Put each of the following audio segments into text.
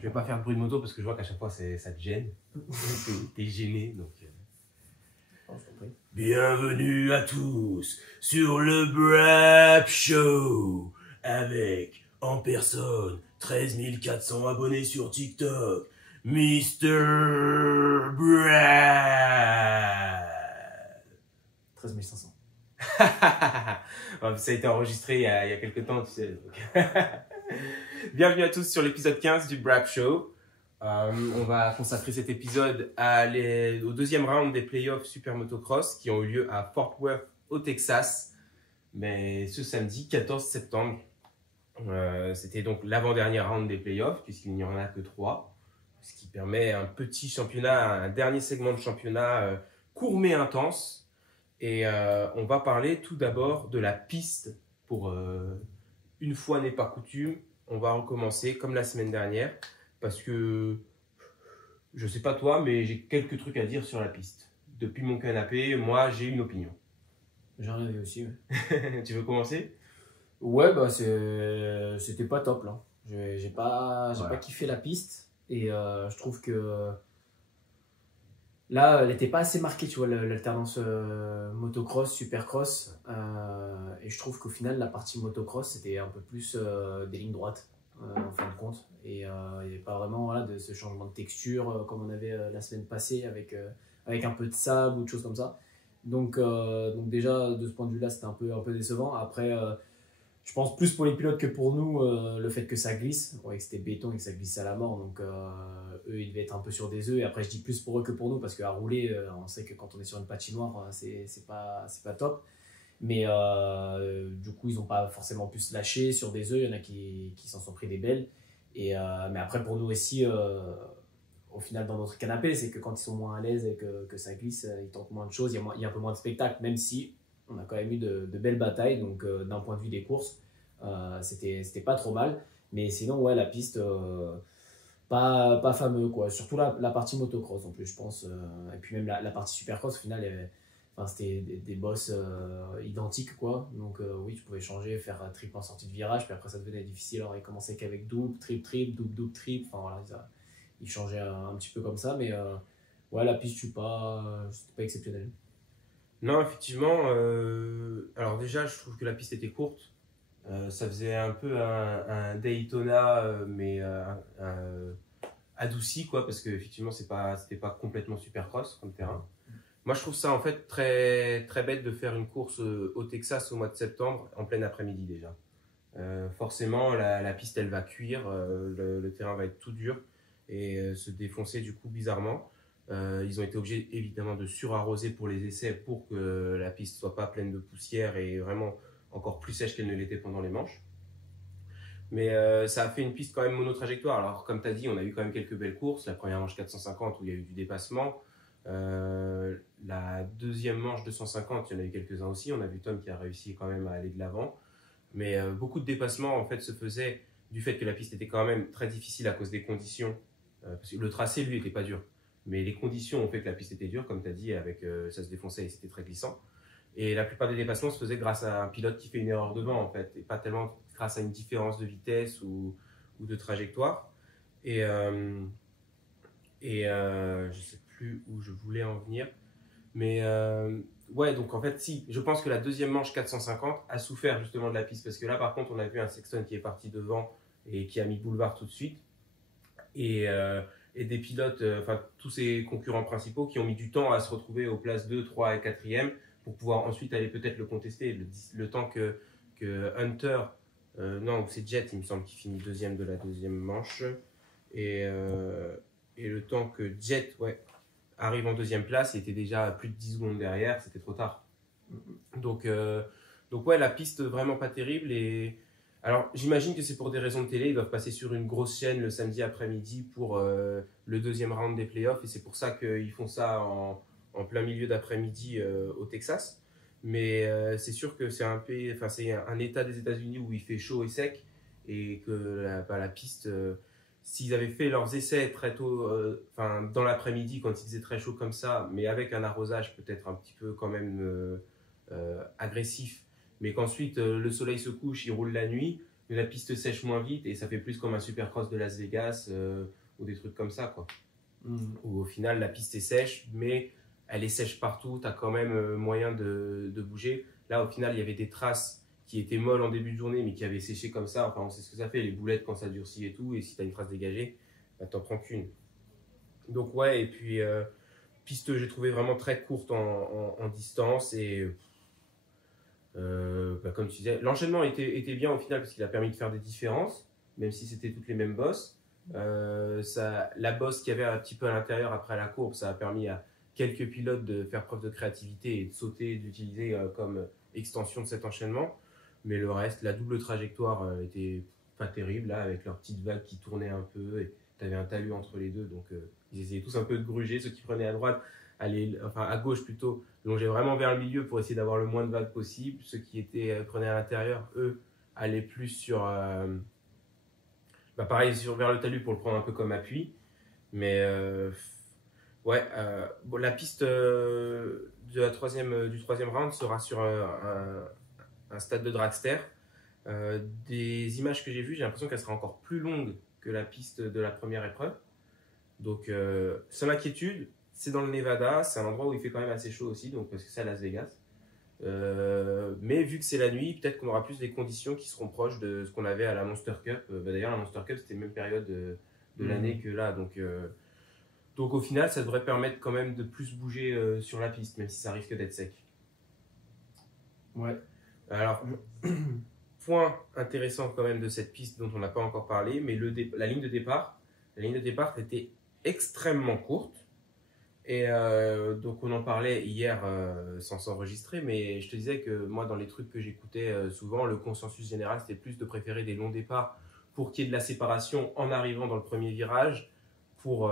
Je vais pas faire de bruit de moto parce que je vois qu'à chaque fois ça te gêne. T'es gêné donc. Bienvenue à tous sur le Brap Show avec en personne 13 400 abonnés sur TikTok, Mr. Brap. 13 500. Ça a été enregistré il y a quelques temps, tu sais. Donc. Bienvenue à tous sur l'épisode 15 du Brap Show. On va consacrer cet épisode au deuxième round des playoffs Super Motocross qui ont eu lieu à Fort Worth au Texas, mais ce samedi 14 septembre. C'était donc l'avant-dernier round des playoffs puisqu'il n'y en a que 3, ce qui permet un petit championnat, un dernier segment de championnat court mais intense. Et on va parler tout d'abord de la piste pour une fois n'est pas coutume. On va recommencer comme la semaine dernière parce que je sais pas toi, mais j'ai quelques trucs à dire sur la piste. Depuis mon canapé, moi j'ai une opinion. J'en avais aussi. Ouais. Tu veux commencer? Ouais, bah c'était pas top là. J'ai pas kiffé la piste et je trouve que là, elle n'était pas assez marquée, tu vois, l'alternance motocross, supercross. Et je trouve qu'au final, la partie motocross, c'était un peu plus des lignes droites, en fin de compte. Et il n'y avait pas vraiment de ce changement de texture comme on avait la semaine passée avec un peu de sable ou de choses comme ça. Donc déjà, de ce point de vue-là, c'était un peu décevant. Après, je pense plus pour les pilotes que pour nous, le fait que ça glisse. On voyait que c'était béton et que ça glissait à la mort. Donc eux, ils devaient être un peu sur des œufs. Et après, je dis plus pour eux que pour nous parce qu'à rouler, on sait que quand on est sur une patinoire, c'est pas top. Mais du coup, ils n'ont pas forcément pu se lâcher sur des œufs. Il y en a qui s'en sont pris des belles. Mais après, pour nous aussi, au final, dans notre canapé, c'est que quand ils sont moins à l'aise et que ça glisse, ils tentent moins de choses. Il y a un peu moins de spectacle, même si on a quand même eu de belles batailles. Donc, d'un point de vue des courses, c'était pas trop mal. Mais sinon, ouais, la piste, pas fameux, quoi. Surtout la partie motocross, en plus, je pense. Et puis même la partie supercross, au final, c'était des bosses identiques, quoi. Donc, oui, tu pouvais changer, faire triple en sortie de virage. Puis après, ça devenait difficile. Alors, ils commençaient qu'avec double, triple, double, triple. Enfin, voilà, ils changeaient un petit peu comme ça. Mais ouais, la piste, c'était pas exceptionnel. Non, effectivement. Alors déjà, je trouve que la piste était courte. Ça faisait un peu un Daytona, mais adouci, quoi, parce que effectivement, c'était pas complètement supercross comme terrain. Moi, je trouve ça en fait très, très bête de faire une course au Texas au mois de septembre, en plein après-midi déjà. Forcément, la piste, elle va cuire, le terrain va être tout dur et se défoncer du coup bizarrement. Ils ont été obligés évidemment de surarroser pour les essais pour que la piste soit pas pleine de poussière et vraiment encore plus sèche qu'elle ne l'était pendant les manches. Mais ça a fait une piste quand même monotrajectoire. Alors comme tu as dit, on a eu quand même quelques belles courses. La première manche 450 où il y a eu du dépassement. La deuxième manche 250, il y en a eu quelques-uns aussi. On a vu Tom qui a réussi quand même à aller de l'avant. Mais beaucoup de dépassements en fait se faisaient du fait que la piste était quand même très difficile à cause des conditions. Parce que le tracé, lui, n'était pas dur. Mais les conditions ont fait que la piste était dure, comme tu as dit, avec ça se défonçait et c'était très glissant. Et la plupart des dépassements se faisaient grâce à un pilote qui fait une erreur devant, en fait, et pas tellement grâce à une différence de vitesse ou de trajectoire. Et je sais plus où je voulais en venir. Mais ouais, donc en fait, si, je pense que la deuxième manche 450 a souffert justement de la piste, parce que là, par contre, on a vu un Sexton qui est parti devant et qui a mis boulevard tout de suite. Et des pilotes, enfin tous ses concurrents principaux qui ont mis du temps à se retrouver aux places 2, 3 et 4e pour pouvoir ensuite aller peut-être le contester. Le temps que Hunter, non, c'est Jet, il me semble, qui finit deuxième de la deuxième manche. Et le temps que Jet arrive en deuxième place, il était déjà à plus de 10 secondes derrière, c'était trop tard. Donc ouais, la piste vraiment pas terrible. Et alors, j'imagine que c'est pour des raisons de télé. Ils doivent passer sur une grosse chaîne le samedi après-midi pour le deuxième round des playoffs. Et c'est pour ça qu'ils font ça en plein milieu d'après-midi au Texas. Mais c'est sûr que c'est c'est un état des États-Unis où il fait chaud et sec. Et que la piste, s'ils avaient fait leurs essais très tôt, dans l'après-midi, quand il faisait très chaud comme ça, mais avec un arrosage peut-être un petit peu quand même agressif, mais qu'ensuite le soleil se couche, il roule la nuit, mais la piste sèche moins vite et ça fait plus comme un supercross de Las Vegas ou des trucs comme ça, quoi. Où au final, la piste est sèche, mais elle est sèche partout, tu as quand même moyen de bouger. Là, au final, il y avait des traces qui étaient molles en début de journée, mais qui avaient séché comme ça. Enfin, on sait ce que ça fait, les boulettes quand ça durcit et tout, et si tu as une trace dégagée, bah, t'en prends qu'une. Donc ouais, et puis piste, j'ai trouvé vraiment très courte en distance, et bah, comme tu disais, l'enchaînement était bien au final, parce qu'il a permis de faire des différences, même si c'était toutes les mêmes bosses. La bosse qu'il y avait un petit peu à l'intérieur après la courbe, ça a permis à quelques pilotes de faire preuve de créativité et de sauter, d'utiliser comme extension de cet enchaînement. Mais le reste, la double trajectoire était pas terrible, là, avec leur petite vague qui tournait un peu, et tu avais un talus entre les deux, donc ils essayaient tous un peu de gruger. Ceux qui prenaient à droite, enfin à gauche plutôt, longeaient vraiment vers le milieu pour essayer d'avoir le moins de vagues possible. Ceux qui prenaient à l'intérieur, eux, allaient plus sur pareil, vers le talus pour le prendre un peu comme appui. Mais ouais, bon, la piste du troisième round sera sur un stade de dragster. Des images que j'ai vues, j'ai l'impression qu'elle sera encore plus longue que la piste de la première épreuve. Donc, seule inquiétude, c'est dans le Nevada. C'est un endroit où il fait quand même assez chaud aussi, donc, parce que c'est à Las Vegas. Mais vu que c'est la nuit, peut-être qu'on aura plus des conditions qui seront proches de ce qu'on avait à la Monster Cup. D'ailleurs, la Monster Cup, c'était la même période de l'année que là. Donc au final, ça devrait permettre quand même de plus bouger sur la piste, même si ça risque d'être sec. Ouais. Alors, point intéressant quand même de cette piste dont on n'a pas encore parlé, mais la ligne de départ était extrêmement courte. Et donc on en parlait hier sans s'enregistrer, mais je te disais que moi dans les trucs que j'écoutais souvent, le consensus général c'était plus de préférer des longs départs pour qu'il y ait de la séparation en arrivant dans le premier virage pour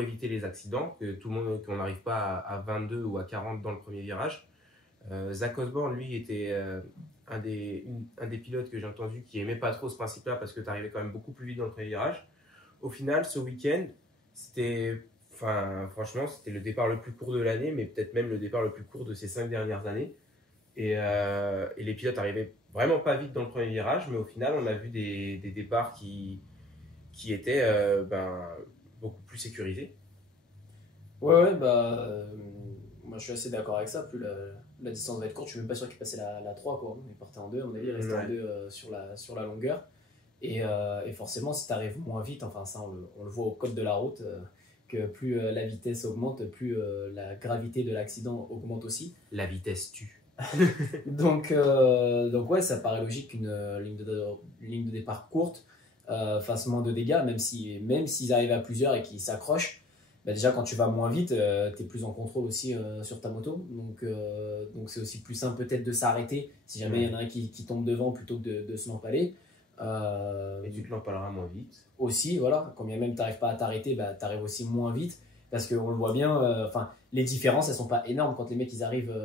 éviter les accidents, qu'on n'arrive pas à 22 ou à 40 dans le premier virage. Zach Osborne, lui, était un des pilotes que j'ai entendu qui aimait pas trop ce principe-là parce que tu arrivais quand même beaucoup plus vite dans le premier virage. Au final, ce week-end, franchement, c'était le départ le plus court de l'année, mais peut-être même le départ le plus court de ces 5 dernières années. Et les pilotes arrivaient vraiment pas vite dans le premier virage, mais au final, on a vu des départs qui étaient beaucoup plus sécurisés. Ouais, moi je suis assez d'accord avec ça. Plus la distance va être courte, je suis même pas sûr qu'il passait la 3, quoi. Il partait en 2, on il restait en 2 sur la longueur. Et forcément, si tu arrives moins vite, enfin ça on le voit au code de la route, que plus la vitesse augmente, plus la gravité de l'accident augmente aussi. La vitesse tue. donc ouais, ça paraît logique qu'une ligne de départ courte fasse moins de dégâts, même s'ils arrivent à plusieurs et qu'ils s'accrochent. Déjà quand tu vas moins vite, tu es plus en contrôle aussi sur ta moto, donc c'est aussi plus simple peut-être de s'arrêter si jamais il y en a un qui tombe devant plutôt que de se l'empaler. Et tu te l'empaleras moins vite. Aussi, voilà, quand bien même tu n'arrives pas à t'arrêter, tu arrives aussi moins vite, parce qu'on le voit bien, les différences elles sont pas énormes quand les mecs ils arrivent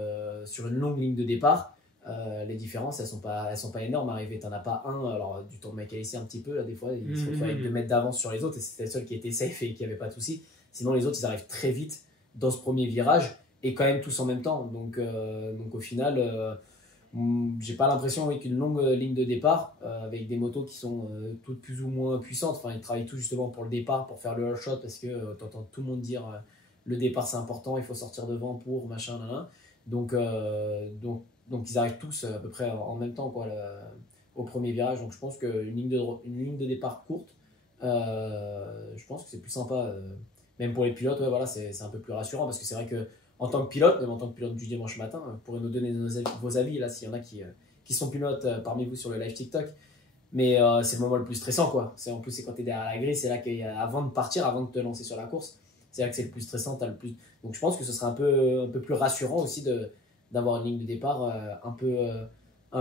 sur une longue ligne de départ. Les différences elles sont pas énormes. Arrivé, t'en as pas un, alors du tour mec a laissé un petit peu là, des fois il se retrouve avec 2 mètres d'avance sur les autres et c'était le seul qui était safe et qui avait pas de soucis. Sinon les autres ils arrivent très vite dans ce premier virage et quand même tous en même temps, donc au final j'ai pas l'impression qu'une longue ligne de départ avec des motos qui sont toutes plus ou moins puissantes, enfin ils travaillent tous justement pour le départ, pour faire le all shot, parce que t'entends tout le monde dire le départ c'est important, il faut sortir devant pour machin là. Donc ils arrivent tous à peu près en même temps, quoi, au premier virage. Donc je pense qu'une ligne de départ courte, je pense que c'est plus sympa, même pour les pilotes. Ouais, voilà, c'est un peu plus rassurant, parce que c'est vrai que en tant que pilote, même en tant que pilote du dimanche matin, vous pourrez nous donner vos avis là, s'il y en a qui sont pilotes parmi vous sur le live TikTok. Mais c'est le moment le plus stressant, quoi. En plus, c'est quand tu es derrière la grille, c'est là qu'avant de partir, avant de te lancer sur la course, c'est là que c'est le plus stressant. Donc je pense que ce serait un peu plus rassurant aussi d'avoir une ligne de départ un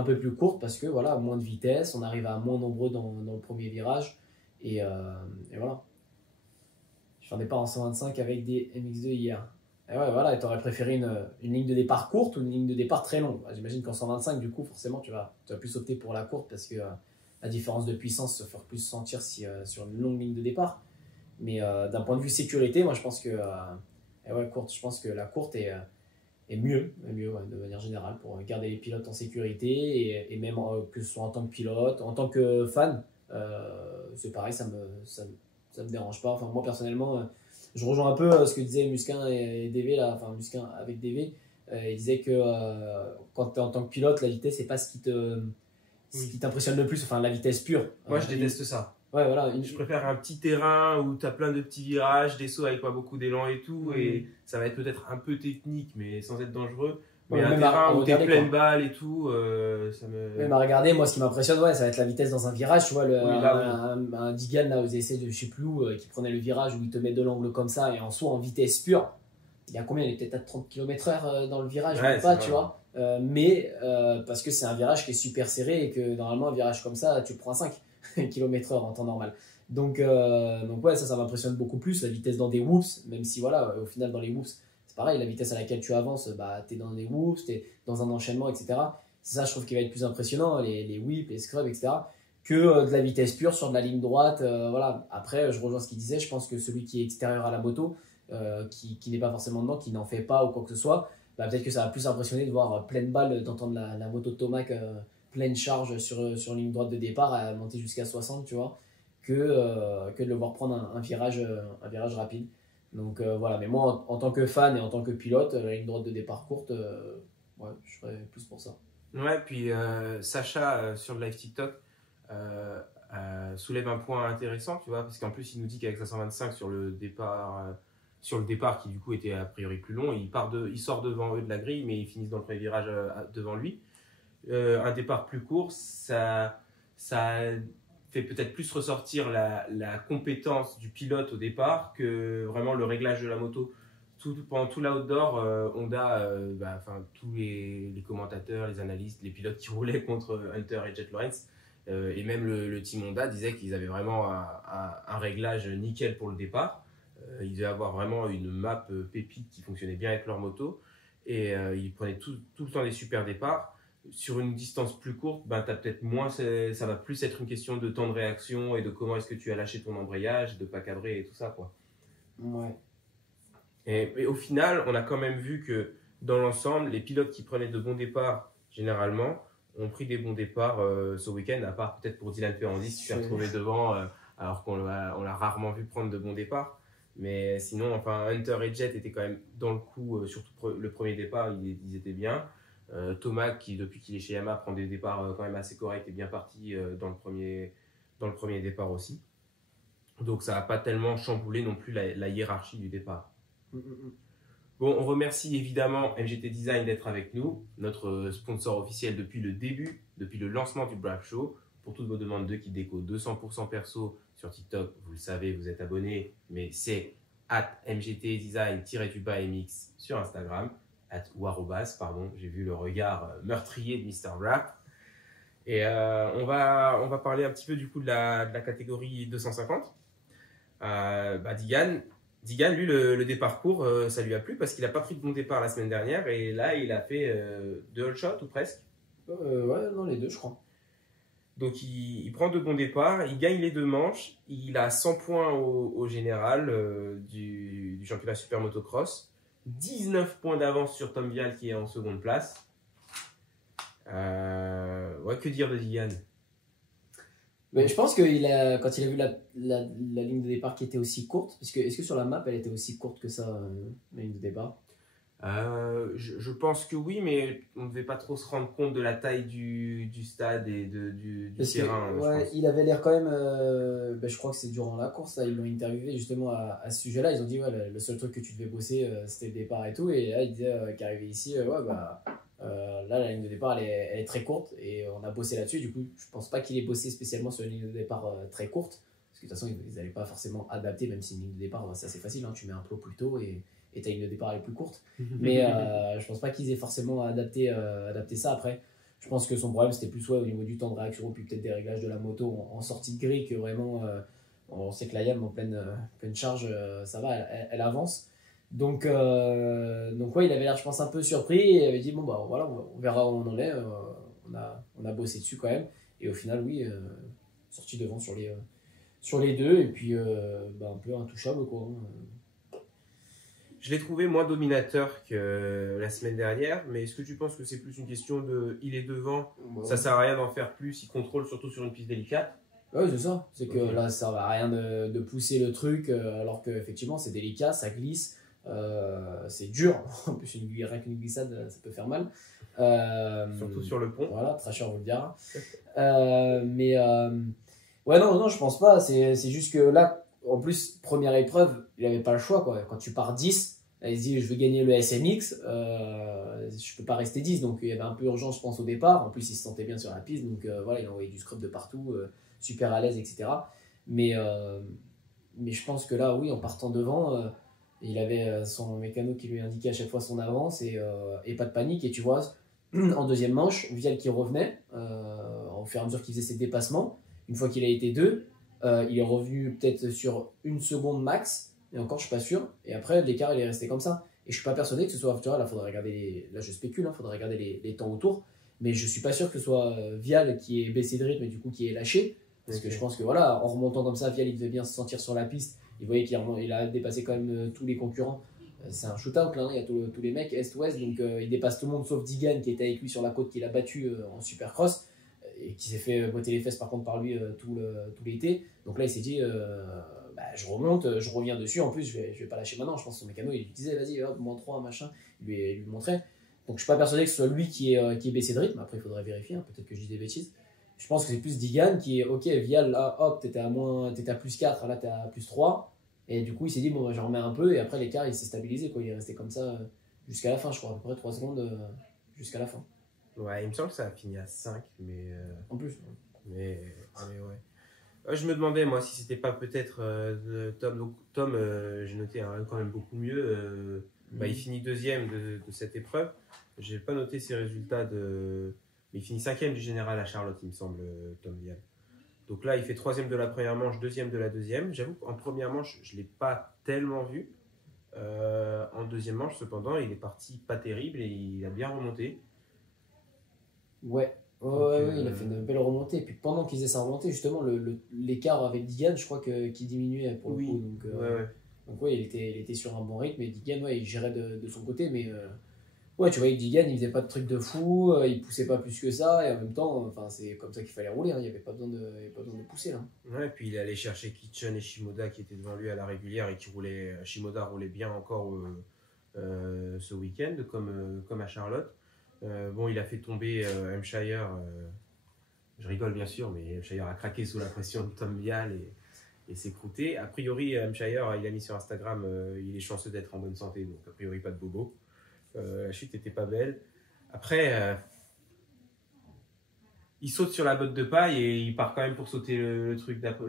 peu plus courte, parce que voilà, moins de vitesse, on arrive à moins nombreux dans le premier virage. Et voilà. Je fais un départ en 125 avec des MX2 hier. Et ouais, voilà, tu aurais préféré une ligne de départ courte ou une ligne de départ très longue. J'imagine qu'en 125, du coup, forcément, tu vas plus opter pour la courte, parce que la différence de puissance se fera plus sentir sur une longue ligne de départ. Mais d'un point de vue sécurité, moi, je pense que courte. Je pense que la courte est mieux ouais, de manière générale, pour garder les pilotes en sécurité, et même que ce soit en tant que pilote, en tant que fan, c'est pareil, ça me dérange pas. Enfin, moi personnellement, je rejoins un peu ce que disaient Musquin et DV, là, enfin Musquin avec DV. Il disait que quand tu es en tant que pilote, la vitesse, c'est pas ce qui t'impressionne le plus, enfin la vitesse pure. Moi, je déteste ça. Ouais, voilà. Je préfère un petit terrain où tu as plein de petits virages, des sauts avec pas beaucoup d'élan et tout, et ça va être peut-être un peu technique, mais sans être dangereux. Mais un terrain où tu es pleine balle et tout, ça me. Même à regarder, moi, ce qui m'impressionne, ouais, ça va être la vitesse dans un virage. Tu vois, un Digan, là, aux essais de je sais plus où, qui prenait le virage, où il te met de l'angle comme ça, et en soi, en vitesse pure, il y a combien? Il est peut-être à 30 km/h dans le virage, ouais, même pas, tu vois. Parce que c'est un virage qui est super serré, et que normalement, un virage comme ça, tu le prends à 5 km/h en temps normal. Donc ouais, ça m'impressionne beaucoup plus, la vitesse dans des whoops, même si voilà, au final, dans les whoops, c'est pareil, la vitesse à laquelle tu avances, bah, tu es dans des whoops, tu es dans un enchaînement, etc. C'est ça, je trouve, qui va être plus impressionnant, les whips, les scrubs, etc., que de la vitesse pure sur de la ligne droite. Voilà. Après, je rejoins ce qu'il disait, je pense que celui qui est extérieur à la moto, qui n'est pas forcément dedans, qui n'en fait pas ou quoi que ce soit, bah, peut-être que ça va plus impressionner de voir pleine balle, d'entendre la moto de Tomac pleine charge sur ligne droite de départ, à monter jusqu'à 60, tu vois, que de le voir prendre un virage rapide. Donc voilà, mais moi en tant que fan et en tant que pilote, la ligne droite de départ courte, ouais, je serais plus pour ça. Ouais, puis Sacha sur le live TikTok soulève un point intéressant, tu vois, parce qu'en plus il nous dit qu'avec sa 125 sur le départ qui du coup était a priori plus long, il sort devant eux de la grille, mais ils finissent dans le premier virage devant lui. Un départ plus court, ça fait peut-être plus ressortir la compétence du pilote au départ que vraiment le réglage de la moto. Pendant tout l'outdoor, Honda, tous les commentateurs, les analystes, les pilotes qui roulaient contre Hunter et Jet Lawrence, et même le team Honda disait qu'ils avaient vraiment un réglage nickel pour le départ. Ils devaient avoir vraiment une map pépite qui fonctionnait bien avec leur moto, et ils prenaient tout le temps des super départs. Sur une distance plus courte, ben, t'as peut-être moins, ça va plus être une question de temps de réaction et de comment est-ce que tu as lâché ton embrayage, de pas cadrer et tout ça, quoi. Ouais. Et au final, on a quand même vu que dans l'ensemble, les pilotes qui prenaient de bons départs, généralement, ont pris des bons départs ce week-end, à part peut-être pour Dylan Ferrandis qui s'est retrouvé devant, alors qu'on l'a rarement vu prendre de bons départs. Mais sinon, enfin, Hunter et Jet étaient quand même dans le coup, surtout le premier départ, ils étaient bien. Tomac, qui depuis qu'il est chez Yamaha, prend des départs quand même assez corrects et bien parti dans le premier départ aussi. Donc ça n'a pas tellement chamboulé non plus la hiérarchie du départ. Bon, on remercie évidemment MGT Design d'être avec nous, notre sponsor officiel depuis le début, depuis le lancement du Brave Show. Pour toutes vos demandes de kit déco 200% perso sur TikTok, vous le savez, vous êtes abonnés, mais c'est @mgtdesign-mx sur Instagram. Ou arrobas, pardon, j'ai vu le regard meurtrier de Mr. Wrap. Et on va parler un petit peu du coup de la catégorie 250. Digan, lui, le départ court, ça lui a plu parce qu'il n'a pas pris de bon départ la semaine dernière, et là, il a fait 2 all shots ou presque. Ouais, non, les deux, je crois. Donc, il prend de bons départs, il gagne les 2 manches, il a 100 points au général du championnat super motocross. 19 points d'avance sur Tom Vial qui est en seconde place. Ouais, que dire de Digan? Mais je pense que quand il a vu la ligne de départ qui était aussi courte, est-ce que sur la map elle était aussi courte que ça, la ligne de départ? Je pense que oui, mais on ne devait pas trop se rendre compte de la taille du stade et du terrain. Ouais, il avait l'air quand même. Je crois que c'est durant la course, là, ils l'ont interviewé justement à ce sujet-là. Ils ont dit ouais, le seul truc que tu devais bosser, c'était le départ et tout. Et là, il disait qu'arrivé ici, là, la ligne de départ, elle est très courte et on a bossé là-dessus. Du coup, je pense pas qu'il ait bossé spécialement sur une ligne de départ très courte. Parce que de toute façon, ils n'allaient pas forcément adapter, même si une ligne de départ, c'est assez facile. Hein, tu mets un plot plus tôt et ta ligne de départ elle est plus courte. Mais je pense pas qu'ils aient forcément adapté ça. Après, je pense que son problème c'était plus au niveau du temps de réaction, puis peut-être des réglages de la moto en sortie de grille, que vraiment on sait que la YAM en pleine charge, ça va, elle avance. Donc ouais, il avait l'air, je pense, un peu surpris et il avait dit bon bah voilà, on verra où on en est. On a bossé dessus quand même, et au final oui, sorti devant sur les deux, et puis un peu intouchable quoi. Je l'ai trouvé moins dominateur que la semaine dernière, mais est-ce que tu penses que c'est plus une question de il est devant, ça sert à rien d'en faire plus, il contrôle surtout sur une piste délicate? Ouais, c'est ça. C'est que Ok. là, ça va rien de pousser le truc, alors qu'effectivement, c'est délicat, ça glisse, c'est dur. En plus, rien qu'une glissade, ça peut faire mal. Surtout sur le pont. Voilà, Trasher vous le dira. Mais ouais, non, non, je pense pas. C'est juste que là, en plus, première épreuve, il avait pas le choix, quoi. Quand tu pars 10, là, il se dit, je veux gagner le SMX, je peux pas rester 10. Donc, il y avait un peu urgence, je pense, au départ. En plus, il se sentait bien sur la piste. Donc, voilà, il a envoyé du scrub de partout, super à l'aise, etc. Mais, euh, mais je pense que là, oui, en partant devant, il avait son mécano qui lui indiquait à chaque fois son avance et pas de panique. Et tu vois, en deuxième manche, Vial qui revenait, au fur et à mesure qu'il faisait ses dépassements, une fois qu'il a été deux, il est revenu peut-être sur une seconde max, et encore je suis pas sûr, et après l'écart il est resté comme ça. Et je suis pas persuadé que ce soit, tu vois, là, faudrait regarder là je spécule, faudrait regarder les temps autour, mais je suis pas sûr que ce soit Vial qui ait baissé de rythme et du coup qui est lâché, parce que je pense que voilà, en remontant comme ça, Vial il devait bien se sentir sur la piste, il voyait il a dépassé quand même tous les concurrents. C'est un shootout là, hein. Il y a tous les mecs Est-Ouest, donc il dépasse tout le monde sauf Digan qui était avec lui sur la côte, qu'il a battu en supercross et qui s'est fait botter les fesses par contre par lui tout l'été. Donc là il s'est dit bah, je remonte, je reviens dessus, en plus je vais pas lâcher maintenant. Je pense que son mécano il lui disait vas-y hop, moins 3 machin, il lui montrait. Donc je suis pas persuadé que ce soit lui qui est baissé de rythme, après il faudrait vérifier, hein. Peut-être que je dis des bêtises. Je pense que c'est plus Digan qui est ok, Vial là hop, t'étais à plus 4, là t'es à plus 3. Et du coup, il s'est dit, bon, bah, j'en remets un peu. Et après, l'écart, il s'est stabilisé, quoi. Il est resté comme ça jusqu'à la fin, je crois. À peu près 3 secondes jusqu'à la fin. Ouais, il me semble que ça a fini à 5, En plus. mais ouais. Je me demandais, moi, si c'était pas peut-être Tom. Donc, Tom, j'ai noté quand même beaucoup mieux. Bah, il finit deuxième de cette épreuve. J'ai pas noté ses résultats de. Mais il finit cinquième du général à Charlotte, il me semble, Tom Vial. Donc là, il fait troisième de la première manche, deuxième de la deuxième. J'avoue qu'en première manche, je ne l'ai pas tellement vu. En deuxième manche, cependant, il est parti pas terrible et il a bien remonté. Ouais. Donc, Ouais, il a fait une belle remontée. Et puis pendant qu'il faisait sa remontée, justement, l'écart avec Digan, je crois qu'il diminuait pour le oui, coup. Donc, ouais. donc ouais, il était sur un bon rythme. Et Digan, ouais, il gérait de son côté. Mais ouais, tu vois, avec Digan, il faisait pas de trucs de fou, il poussait pas plus que ça. Et en même temps, enfin, c'est comme ça qu'il fallait rouler, hein. Il n'y avait pas besoin de pousser là. Ouais, puis il est allé chercher Kitchen et Shimoda qui étaient devant lui à la régulière et qui roulaient. Shimoda roulait bien encore ce week-end, comme à Charlotte. Bon, il a fait tomber Hampshire. Je rigole bien sûr, mais Hampshire a craqué sous la pression de Tom Vial et s'est croûté. A priori, Hampshire, il a mis sur Instagram, il est chanceux d'être en bonne santé, donc a priori pas de bobo. La chute était pas belle. Après, il saute sur la botte de paille et il part quand même pour sauter le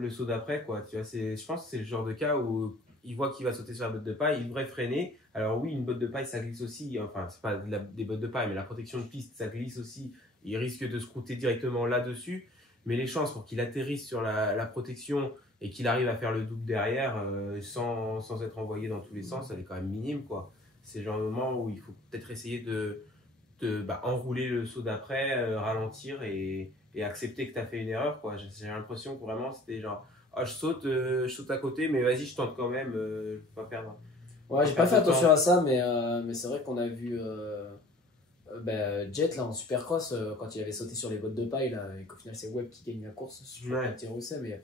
saut d'après, quoi. Tu vois, je pense que c'est le genre de cas où il voit qu'il va sauter sur la botte de paille, il devrait freiner. Alors oui, une botte de paille, ça glisse aussi. Enfin, c'est pas des bottes de paille, mais la protection de piste, ça glisse aussi. Il risque de se croûter directement là-dessus. Mais les chances pour qu'il atterrisse sur la protection et qu'il arrive à faire le double derrière sans être envoyé dans tous les sens, elle est quand même minime, quoi. C'est le genre de moment où il faut peut-être essayer de enrouler le saut d'après, ralentir et accepter que tu as fait une erreur, quoi. J'ai l'impression que vraiment c'était genre je saute à côté mais vas-y je tente quand même, je peux pas perdre. Ouais, j'ai pas fait attention à ça, mais c'est vrai qu'on a vu Jet là en supercross quand il avait sauté sur les bottes de paille là, et qu'au final c'est Webb qui gagne la course, je sais pas quel tir où c'est, mais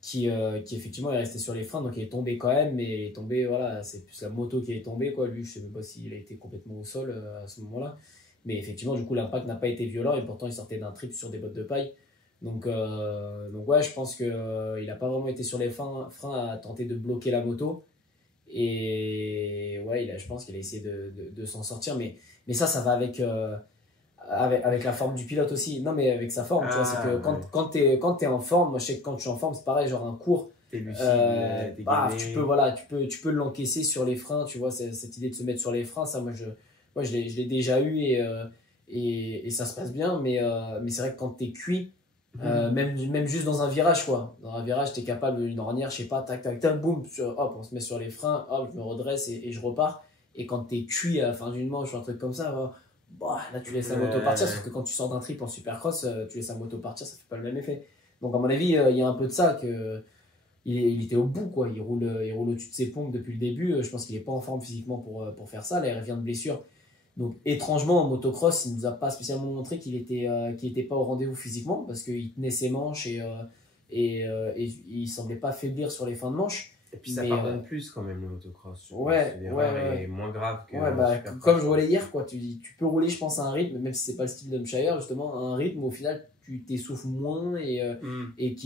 qui effectivement est resté sur les freins, donc il est tombé quand même, mais il est tombé, voilà, c'est plus la moto qui est tombée, quoi. Lui, je sais même pas s'il a été complètement au sol à ce moment-là, mais effectivement, du coup, l'impact n'a pas été violent et pourtant il sortait d'un trip sur des bottes de paille. Donc ouais, je pense qu'il n'a pas vraiment été sur les freins à tenter de bloquer la moto. Et ouais, je pense qu'il a essayé de s'en sortir, mais ça va avec la forme du pilote aussi. Non, mais avec sa forme, tu vois, c'est que quand t'es en forme, moi je sais que quand je suis en forme, c'est pareil, genre un cours, t'es lucide, t'es tu peux l'encaisser sur les freins, tu vois, cette idée de se mettre sur les freins, ça, moi je l'ai déjà eu et ça se passe bien, mais c'est vrai que quand t'es cuit, même juste dans un virage, quoi. Dans un virage, tu es capable d'une ornière, je sais pas, tac, tac, tac, boum, hop, on se met sur les freins, hop, je me redresse et je repars. Et quand tu es cuit à la fin d'une manche ou un truc comme ça, bah, là, tu laisses la moto partir. Sauf que quand tu sors d'un trip en supercross, tu laisses la moto partir, ça fait pas le même effet. Donc, à mon avis, il y a un peu de ça il était au bout, quoi. Il roule au-dessus de ses pompes depuis le début. Je pense qu'il n'est pas en forme physiquement pour faire ça. Là, il revient de blessure. Donc, étrangement, en motocross, il ne nous a pas spécialement montré qu'il était pas au rendez-vous physiquement parce qu'il tenait ses manches et il semblait pas faiblir sur les fins de manche. Et puis ça Mais, pardonne plus quand même le motocross. Ouais, l'erreur ouais. est moins grave que Ouais, le bah, supercross. comme je voulais hier, quoi, tu peux rouler, je pense, à un rythme, même si c'est pas le style d'Hampshire, justement, à un rythme où au final tu t'essouffles moins et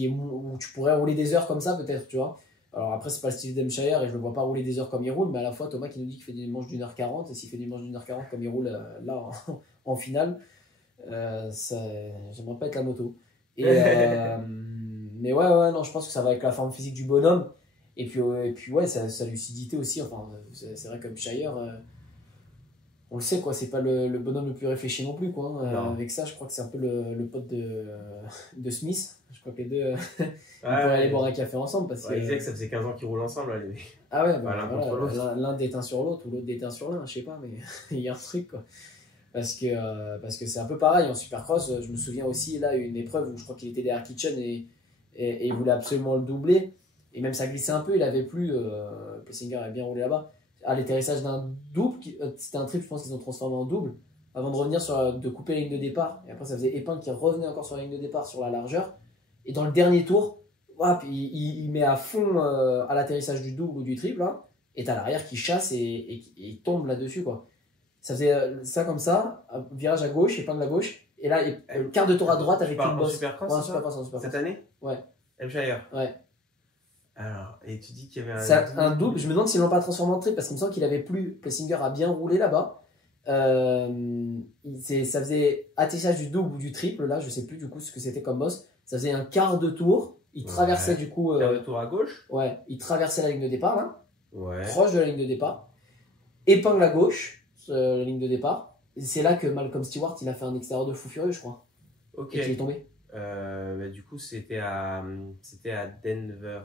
où tu pourrais rouler des heures comme ça, peut-être, tu vois. Alors après, c'est pas le style d'Hampshire et je le vois pas rouler des heures comme il roule, mais à la fois, Thomas qui nous dit qu'il fait des manches d'1h40, et s'il fait des manches d'1h40 comme il roule là en finale, j'aimerais pas être la moto. Mais ouais, non, je pense que ça va avec la forme physique du bonhomme. Et puis ouais, sa lucidité aussi. Enfin, c'est vrai comme Shire, on le sait, quoi, c'est pas le bonhomme le plus réfléchi non plus, quoi. Avec ça, je crois que c'est un peu le pote de Smith. Je crois que les deux ils pourraient aller boire un café ensemble. Parce ils disaient que ça faisait 15 ans qu'ils roulent ensemble, là, les mecs. Ah ouais, l'un contre l'autre. l'un déteint sur l'autre ou l'autre déteint sur l'un, je sais pas, mais il y a un truc, quoi. Parce que c'est un peu pareil en supercross. Je me souviens aussi, là, une épreuve où je crois qu'il était derrière Kitchen et il voulait absolument le doubler. Et même ça glissait un peu, il avait plus. Plessinger avait bien roulé là-bas. À l'atterrissage d'un double, c'était un triple, je pense qu'ils ont transformé en double, avant de revenir de couper la ligne de départ. Et après, ça faisait Épingle qui revenait encore sur la ligne de départ sur la largeur. Et dans le dernier tour, hop, il met à fond à l'atterrissage du double ou du triple. Hein, et t'as l'arrière qui chasse et il tombe là-dessus, quoi. Ça faisait ça comme ça, un virage à gauche, Épingle à gauche. Et là, quart de tour à droite avec une bosse. En Supercross, cette année Ouais. Hampshire. Ouais. Alors, et tu dis qu'il y avait un double, je me demande s'ils l'ont pas transformé en triple parce qu'il me semble qu'il avait plus. Plessinger a bien roulé là-bas. Ça faisait atterrissage du double ou du triple, là, je sais plus du coup ce que c'était comme boss. Ça faisait un quart de tour. Il traversait du coup. Quart de tour à gauche. Ouais, il traversait la ligne de départ là. Ouais. Proche de la ligne de départ. Épingle à gauche, la ligne de départ. Et c'est là que Malcolm Stewart il a fait un extérieur de fou furieux, je crois. Ok. Et qu'il est tombé. Bah, du coup, c'était à Denver.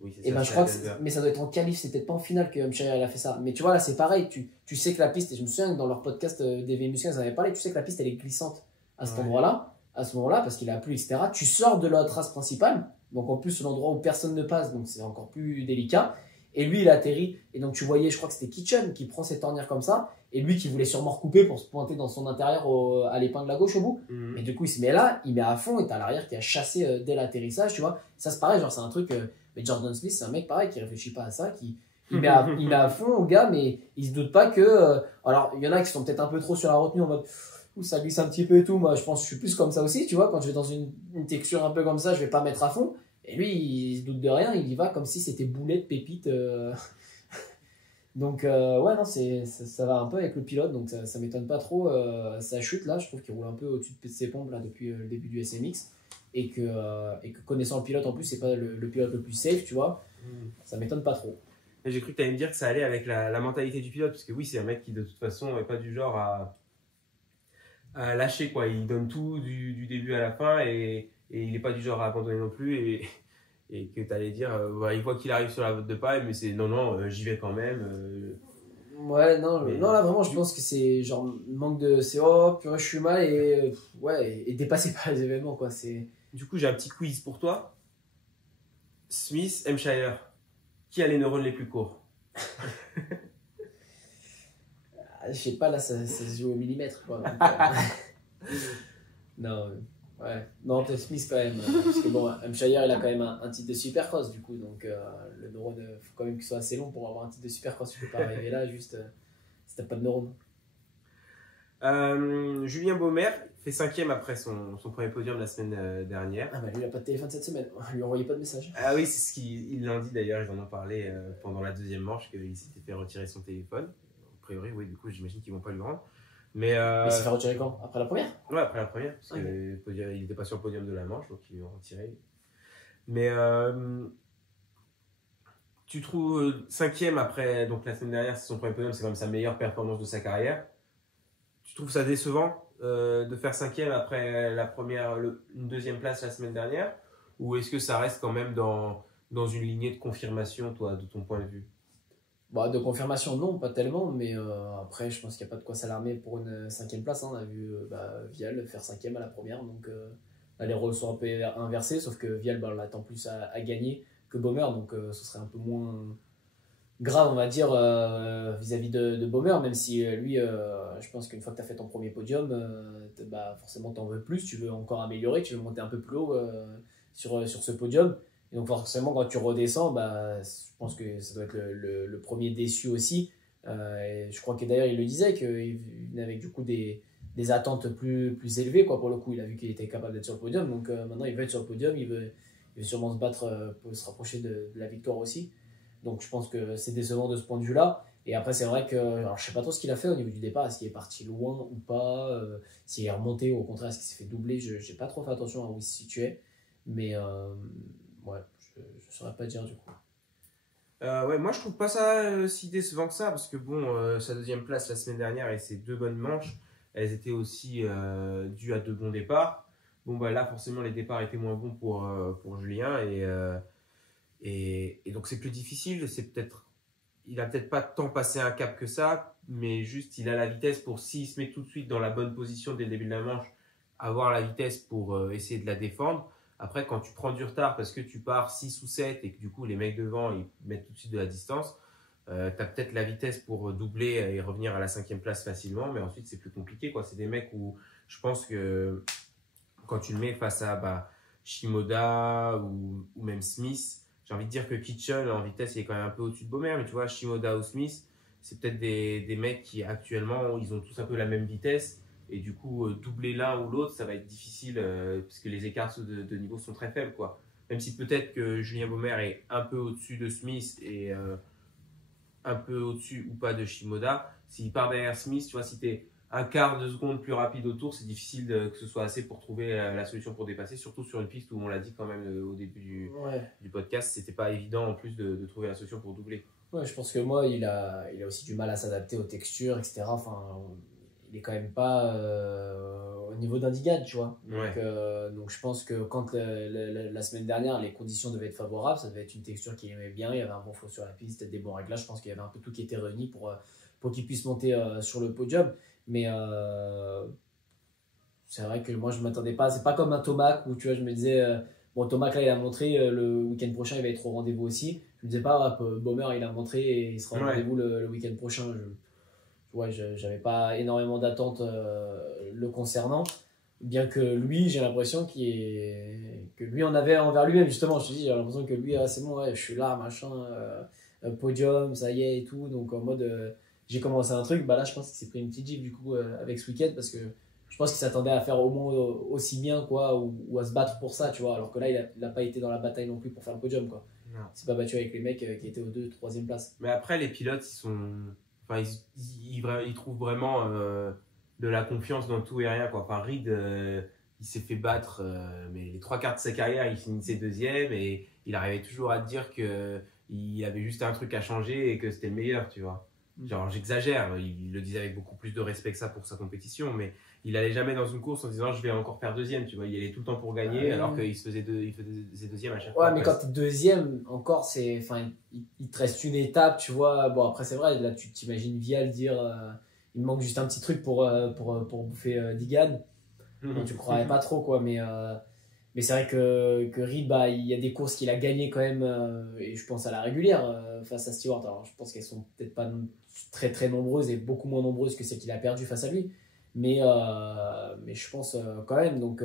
Oui, c'est et ça. Ben, je crois mais ça doit être en qualif, c'est peut-être pas en finale que Hampshire a fait ça. Mais tu vois, là, c'est pareil. Tu sais que la piste, et je me souviens que dans leur podcast d'Evé Musquin, ils en avaient parlé, tu sais que la piste, elle est glissante à cet endroit-là, parce qu'il a plu, etc. Tu sors de la trace principale, donc en plus, l'endroit où personne ne passe, donc c'est encore plus délicat. Et lui, il atterrit, et donc tu voyais, je crois que c'était Kitchen qui prend cette ornière comme ça, et lui qui voulait sûrement recouper pour se pointer dans son intérieur à l'épingle à gauche au bout. Et du coup, il se met là, il met à fond, et t'as l'arrière qui a chassé dès l'atterrissage, tu vois. Ça, c'est pareil, genre, c'est un truc. Mais Jordan Smith, c'est un mec pareil qui réfléchit pas à ça, il met à fond au gars, mais il se doute pas que. Alors, il y en a qui sont peut-être un peu trop sur la retenue en mode ça glisse un petit peu et tout. Moi, je pense que je suis plus comme ça aussi, tu vois. Quand je vais dans une texture un peu comme ça, je vais pas mettre à fond. Et lui, il se doute de rien, il y va comme si c'était boulet de pépite. Donc, ouais, non, ça va un peu avec le pilote, donc ça m'étonne pas trop. Sa chute là, je trouve qu'il roule un peu au-dessus de ses pompes là depuis le début du SMX. Et que connaissant le pilote en plus, c'est pas le pilote le plus safe, tu vois. Ça m'étonne pas trop. Et j'ai cru que tu allais me dire que ça allait avec la mentalité du pilote, parce que oui, c'est un mec qui de toute façon n'est pas du genre à lâcher, quoi. Il donne tout du début à la fin et il n'est pas du genre à abandonner non plus. Et que tu allais dire, il voit qu'il arrive sur la voie de paille, mais c'est non, j'y vais quand même. Ouais, non, là vraiment, je pense que c'est genre manque de. C'est oh, purée, je suis mal et dépassé par les événements, quoi. Du coup, j'ai un petit quiz pour toi. Smith, Hampshire, qui a les neurones les plus courts? Je sais pas, là, ça se joue au millimètre, quoi. Donc, non, ouais. Non, peut-être Smith quand même. Parce que bon, Hampshire, il a quand même un titre de supercross, du coup. Donc, le neurone, il faut quand même qu'il soit assez long pour avoir un titre de supercross. Tu peux pas arriver là juste si t'as pas de neurone. Julien Baumer fait 5e après son premier podium la semaine dernière. Ah bah lui il a pas de téléphone cette semaine, on lui envoyait pas de message. Ah oui, c'est ce qu'il lundi d'ailleurs, ils en ont parlé pendant la deuxième manche qu'il s'était fait retirer son téléphone. A priori, oui, du coup j'imagine qu'ils vont pas lui rendre. Mais il s'est fait retirer quand? Après la première? Ouais, après la première, parce qu'il n'était pas sur le podium de la manche, donc ils l'ont retiré. Mais tu trouves 5e après, donc la semaine dernière, c'est son premier podium, c'est quand même sa meilleure performance de sa carrière. Tu trouves ça décevant de faire 5e après une deuxième place la semaine dernière? Ou est-ce que ça reste quand même dans une lignée de confirmation, toi, de ton point de vue? Bah, de confirmation, non, pas tellement, mais après, je pense qu'il n'y a pas de quoi s'alarmer pour une 5e place. Hein. On a vu Vial faire 5e à la première, donc là, les rôles sont un peu inversés, sauf que Vial l'attend plus à gagner. que Baumer, donc ce serait un peu moins grave, on va dire, vis-à-vis de Baumer, même si lui, je pense qu'une fois que tu as fait ton premier podium, forcément tu en veux plus, tu veux encore améliorer, tu veux monter un peu plus haut sur ce podium. Et donc forcément, quand tu redescends, je pense que ça doit être le premier déçu aussi. Et je crois que d'ailleurs, il le disait, qu'il venait avec du coup des attentes plus élevées, quoi, pour le coup. Il a vu qu'il était capable d'être sur le podium, donc maintenant il veut être sur le podium, il veut sûrement se battre pour se rapprocher de la victoire aussi. Donc je pense que c'est décevant de ce point de vue-là. Et après, c'est vrai que alors, je ne sais pas trop ce qu'il a fait au niveau du départ. Est-ce qu'il est parti loin ou pas, s'il est remonté ou au contraire, est-ce qu'il s'est fait doubler. Je n'ai pas trop fait attention à où il se situait. Mais ouais, je ne saurais pas dire du coup. Ouais, moi je trouve pas ça si décevant que ça, parce que bon, sa deuxième place la semaine dernière et ses 2 bonnes manches, elles étaient aussi dues à 2 bons départs. Bon, bah là, forcément, les départs étaient moins bons pour Julien, et donc c'est plus difficile. Il a peut-être pas tant passé un cap que ça, mais juste il a la vitesse pour, s'il se met tout de suite dans la bonne position dès le début de la manche, avoir la vitesse pour essayer de la défendre. Après, quand tu prends du retard parce que tu pars 6 ou 7 et que du coup les mecs devant ils mettent tout de suite de la distance, tu as peut-être la vitesse pour doubler et revenir à la 5e place facilement, mais ensuite c'est plus compliqué, quoi. C'est des mecs où je pense que quand tu le mets face à Shimoda ou même Smith, j'ai envie de dire que Kitchen en vitesse il est quand même un peu au-dessus de Baumer, mais tu vois, Shimoda ou Smith, c'est peut-être des mecs qui actuellement ils ont tous un peu la même vitesse. Et du coup, doubler l'un ou l'autre, ça va être difficile parce que les écarts de niveau sont très faibles, quoi. Même si peut-être que Julien Baumer est un peu au-dessus de Smith et un peu au-dessus ou pas de Shimoda, s'il part derrière Smith, tu vois, si tu es un quart de seconde plus rapide au tour, c'est difficile que ce soit assez pour trouver la solution pour dépasser, surtout sur une piste où on l'a dit quand même au début du podcast, c'était pas évident en plus de trouver la solution pour doubler. Ouais, je pense que moi, il a aussi du mal à s'adapter aux textures, etc. Enfin, il est quand même pas au niveau d'Indigade, tu vois. Donc je pense que quand la semaine dernière, les conditions devaient être favorables, ça devait être une texture qu'il aimait bien, il y avait un bon flow sur la piste, des bons réglages, je pense qu'il y avait un peu tout qui était réuni pour qu'il puisse monter sur le podium. Mais c'est vrai que moi, je ne m'attendais pas, c'est pas comme un Tomac où tu vois, je me disais, bon, Tomac là, il a montré, le week-end prochain, il va être au rendez-vous aussi. Je me disais pas, Baumer, il a montré et il sera au rendez-vous le week-end prochain. J'avais pas énormément d'attentes le concernant, bien que lui, j'ai l'impression que lui en avait envers lui-même, justement. Je te dis, j'ai l'impression que lui, c'est bon, ouais, je suis là, machin, podium, ça y est et tout. Donc en mode, j'ai commencé un truc, là, je pense qu'il s'est pris une petite gifle du coup avec ce week-end parce que je pense qu'il s'attendait à faire au moins aussi bien, quoi, ou à se battre pour ça, tu vois. Alors que là, il n'a pas été dans la bataille non plus pour faire le podium, quoi. Non. Il s'est pas battu avec les mecs qui étaient aux 2e, 3e place. Mais après, les pilotes, ils trouvent vraiment de la confiance dans tout et rien, quoi. Enfin, Reed, il s'est fait battre, mais les 3 quarts de sa carrière, il finissait 2e et il arrivait toujours à te dire qu'il avait juste un truc à changer et que c'était le meilleur, tu vois. Genre, j'exagère, il le disait avec beaucoup plus de respect que ça pour sa compétition, mais il allait jamais dans une course en disant je vais encore faire 2e, tu vois. Il allait tout le temps pour gagner, alors qu'il faisait 2e à chaque fois. Ouais, mais quand tu es 2e, encore, il te reste une étape, tu vois. Bon, après, c'est vrai, là, tu t'imagines Vial dire il me manque juste un petit truc pour bouffer Digan. Bon, tu ne croirais pas trop, quoi, mais c'est vrai que Reed, il y a des courses qu'il a gagnées quand même, et je pense à la régulière face à Stewart. Alors, je pense qu'elles sont peut-être pas très très nombreuses et beaucoup moins nombreuses que celles qu'il a perdues face à lui, mais je pense quand même. Donc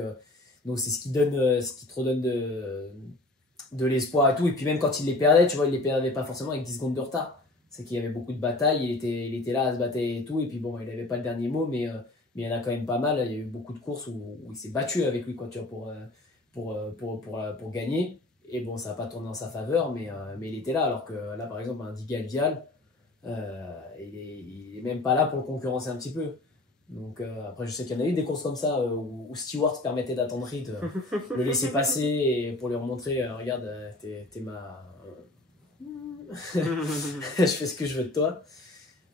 c'est ce qui te redonne de l'espoir et tout. Et puis même quand il les perdait, tu vois, il les perdait pas forcément avec 10 secondes de retard. C'est qu'il y avait beaucoup de batailles, il était là à se battre et tout. Et puis bon, il n'avait pas le dernier mot, mais il y en a quand même pas mal. Il y a eu beaucoup de courses où il s'est battu avec lui, quoi, tu vois, pour gagner. Et bon, ça n'a pas tourné en sa faveur, mais il était là. Alors que là, par exemple, un Digal Vial, il est même pas là pour le concurrencer un petit peu. Donc après, je sais qu'il y en a eu des courses comme ça où Stewart permettait d'attendre Reed, le laisser passer et pour lui remontrer regarde, t'es ma. Je fais ce que je veux de toi.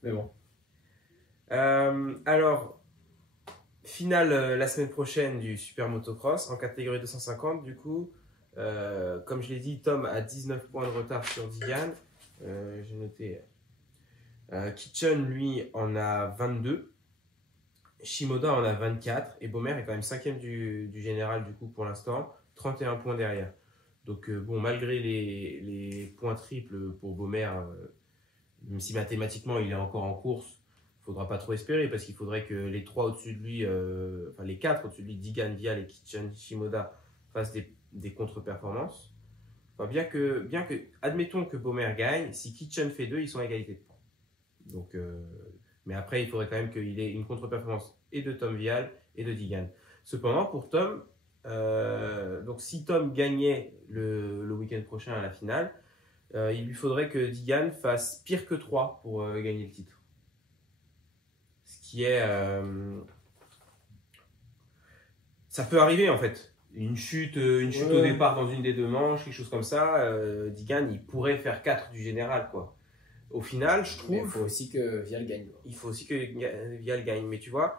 Mais bon. Alors, finale la semaine prochaine du Super Motocross en catégorie 250, du coup. Comme je l'ai dit, Tom a 19 points de retard sur Digan. J'ai noté. Kitchen, lui, en a 22. Shimoda en a 24. Et Baumer est quand même 5e du général, du coup, pour l'instant. 31 points derrière. Donc bon, malgré les points triples pour Baumer, même si mathématiquement il est encore en course, il ne faudra pas trop espérer parce qu'il faudrait que les 3 au-dessus de lui, enfin les 4 au-dessus de lui, Digan, Vial et Kitchen Shimoda, fassent des contre-performances. Enfin, bien que, admettons que Baumer gagne, si Kitchen fait 2, ils sont à égalité de points. Donc, mais après, il faudrait quand même qu'il ait une contre-performance et de Tom Vial et de Digan. Cependant, pour Tom, donc si Tom gagnait le week-end prochain à la finale, il lui faudrait que Digan fasse pire que 3 pour gagner le titre. Ce qui est... ça peut arriver en fait. Une chute au départ dans une des 2 manches, quelque chose comme ça. Digan, il pourrait faire 4 du général, quoi. Au final, je trouve... Mais il faut aussi que Vial gagne. Il faut aussi que Vial gagne. Mais tu vois,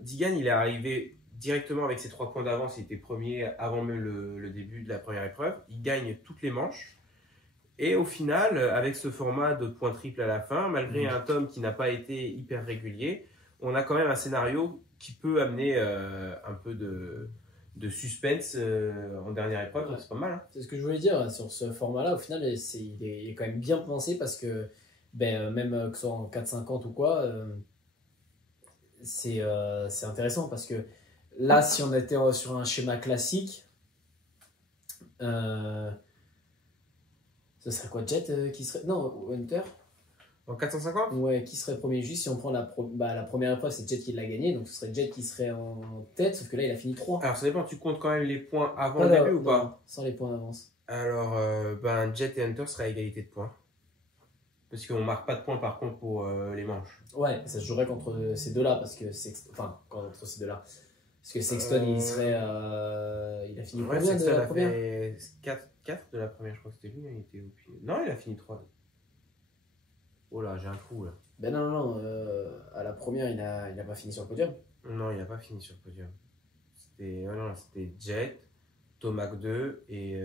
Digan, il est arrivé directement avec ses 3 points d'avance. Il était premier avant même le début de la première épreuve. Il gagne toutes les manches. Et au final, avec ce format de points triples à la fin, malgré un Tom qui n'a pas été hyper régulier, on a quand même un scénario qui peut amener un peu de suspense en dernière épreuve. Ouais. C'est pas mal. Hein. C'est ce que je voulais dire sur ce format-là. Au final, il est quand même bien pensé parce que même que ce soit en 4,50 ou quoi, c'est intéressant parce que là, si on était sur un schéma classique, ce serait quoi, Jet qui serait... Non, Hunter. En 450 ? Ouais, qui serait premier juste si on prend la première épreuve, c'est Jet qui l'a gagné, donc ce serait Jet qui serait en tête, sauf que là il a fini 3. Alors ça dépend, tu comptes quand même les points avant le début ou pas ? Non, sans les points d'avance. Alors, Jet et Hunter seraient à égalité de points. Parce qu'on ne marque pas de points par contre pour les manches. Ouais, ça se jouerait contre ces deux-là, parce que contre ces deux-là. Parce que Sexton, il serait. Il a fini combien de la première ? 4 de la première, je crois que c'était lui, il était au pied. Non, il a fini 3. Oh là, j'ai un trou là. Ben non, à la première, il a pas fini sur le podium. Non, il n'a pas fini sur le podium. C'était Jet, Tomac 2 et.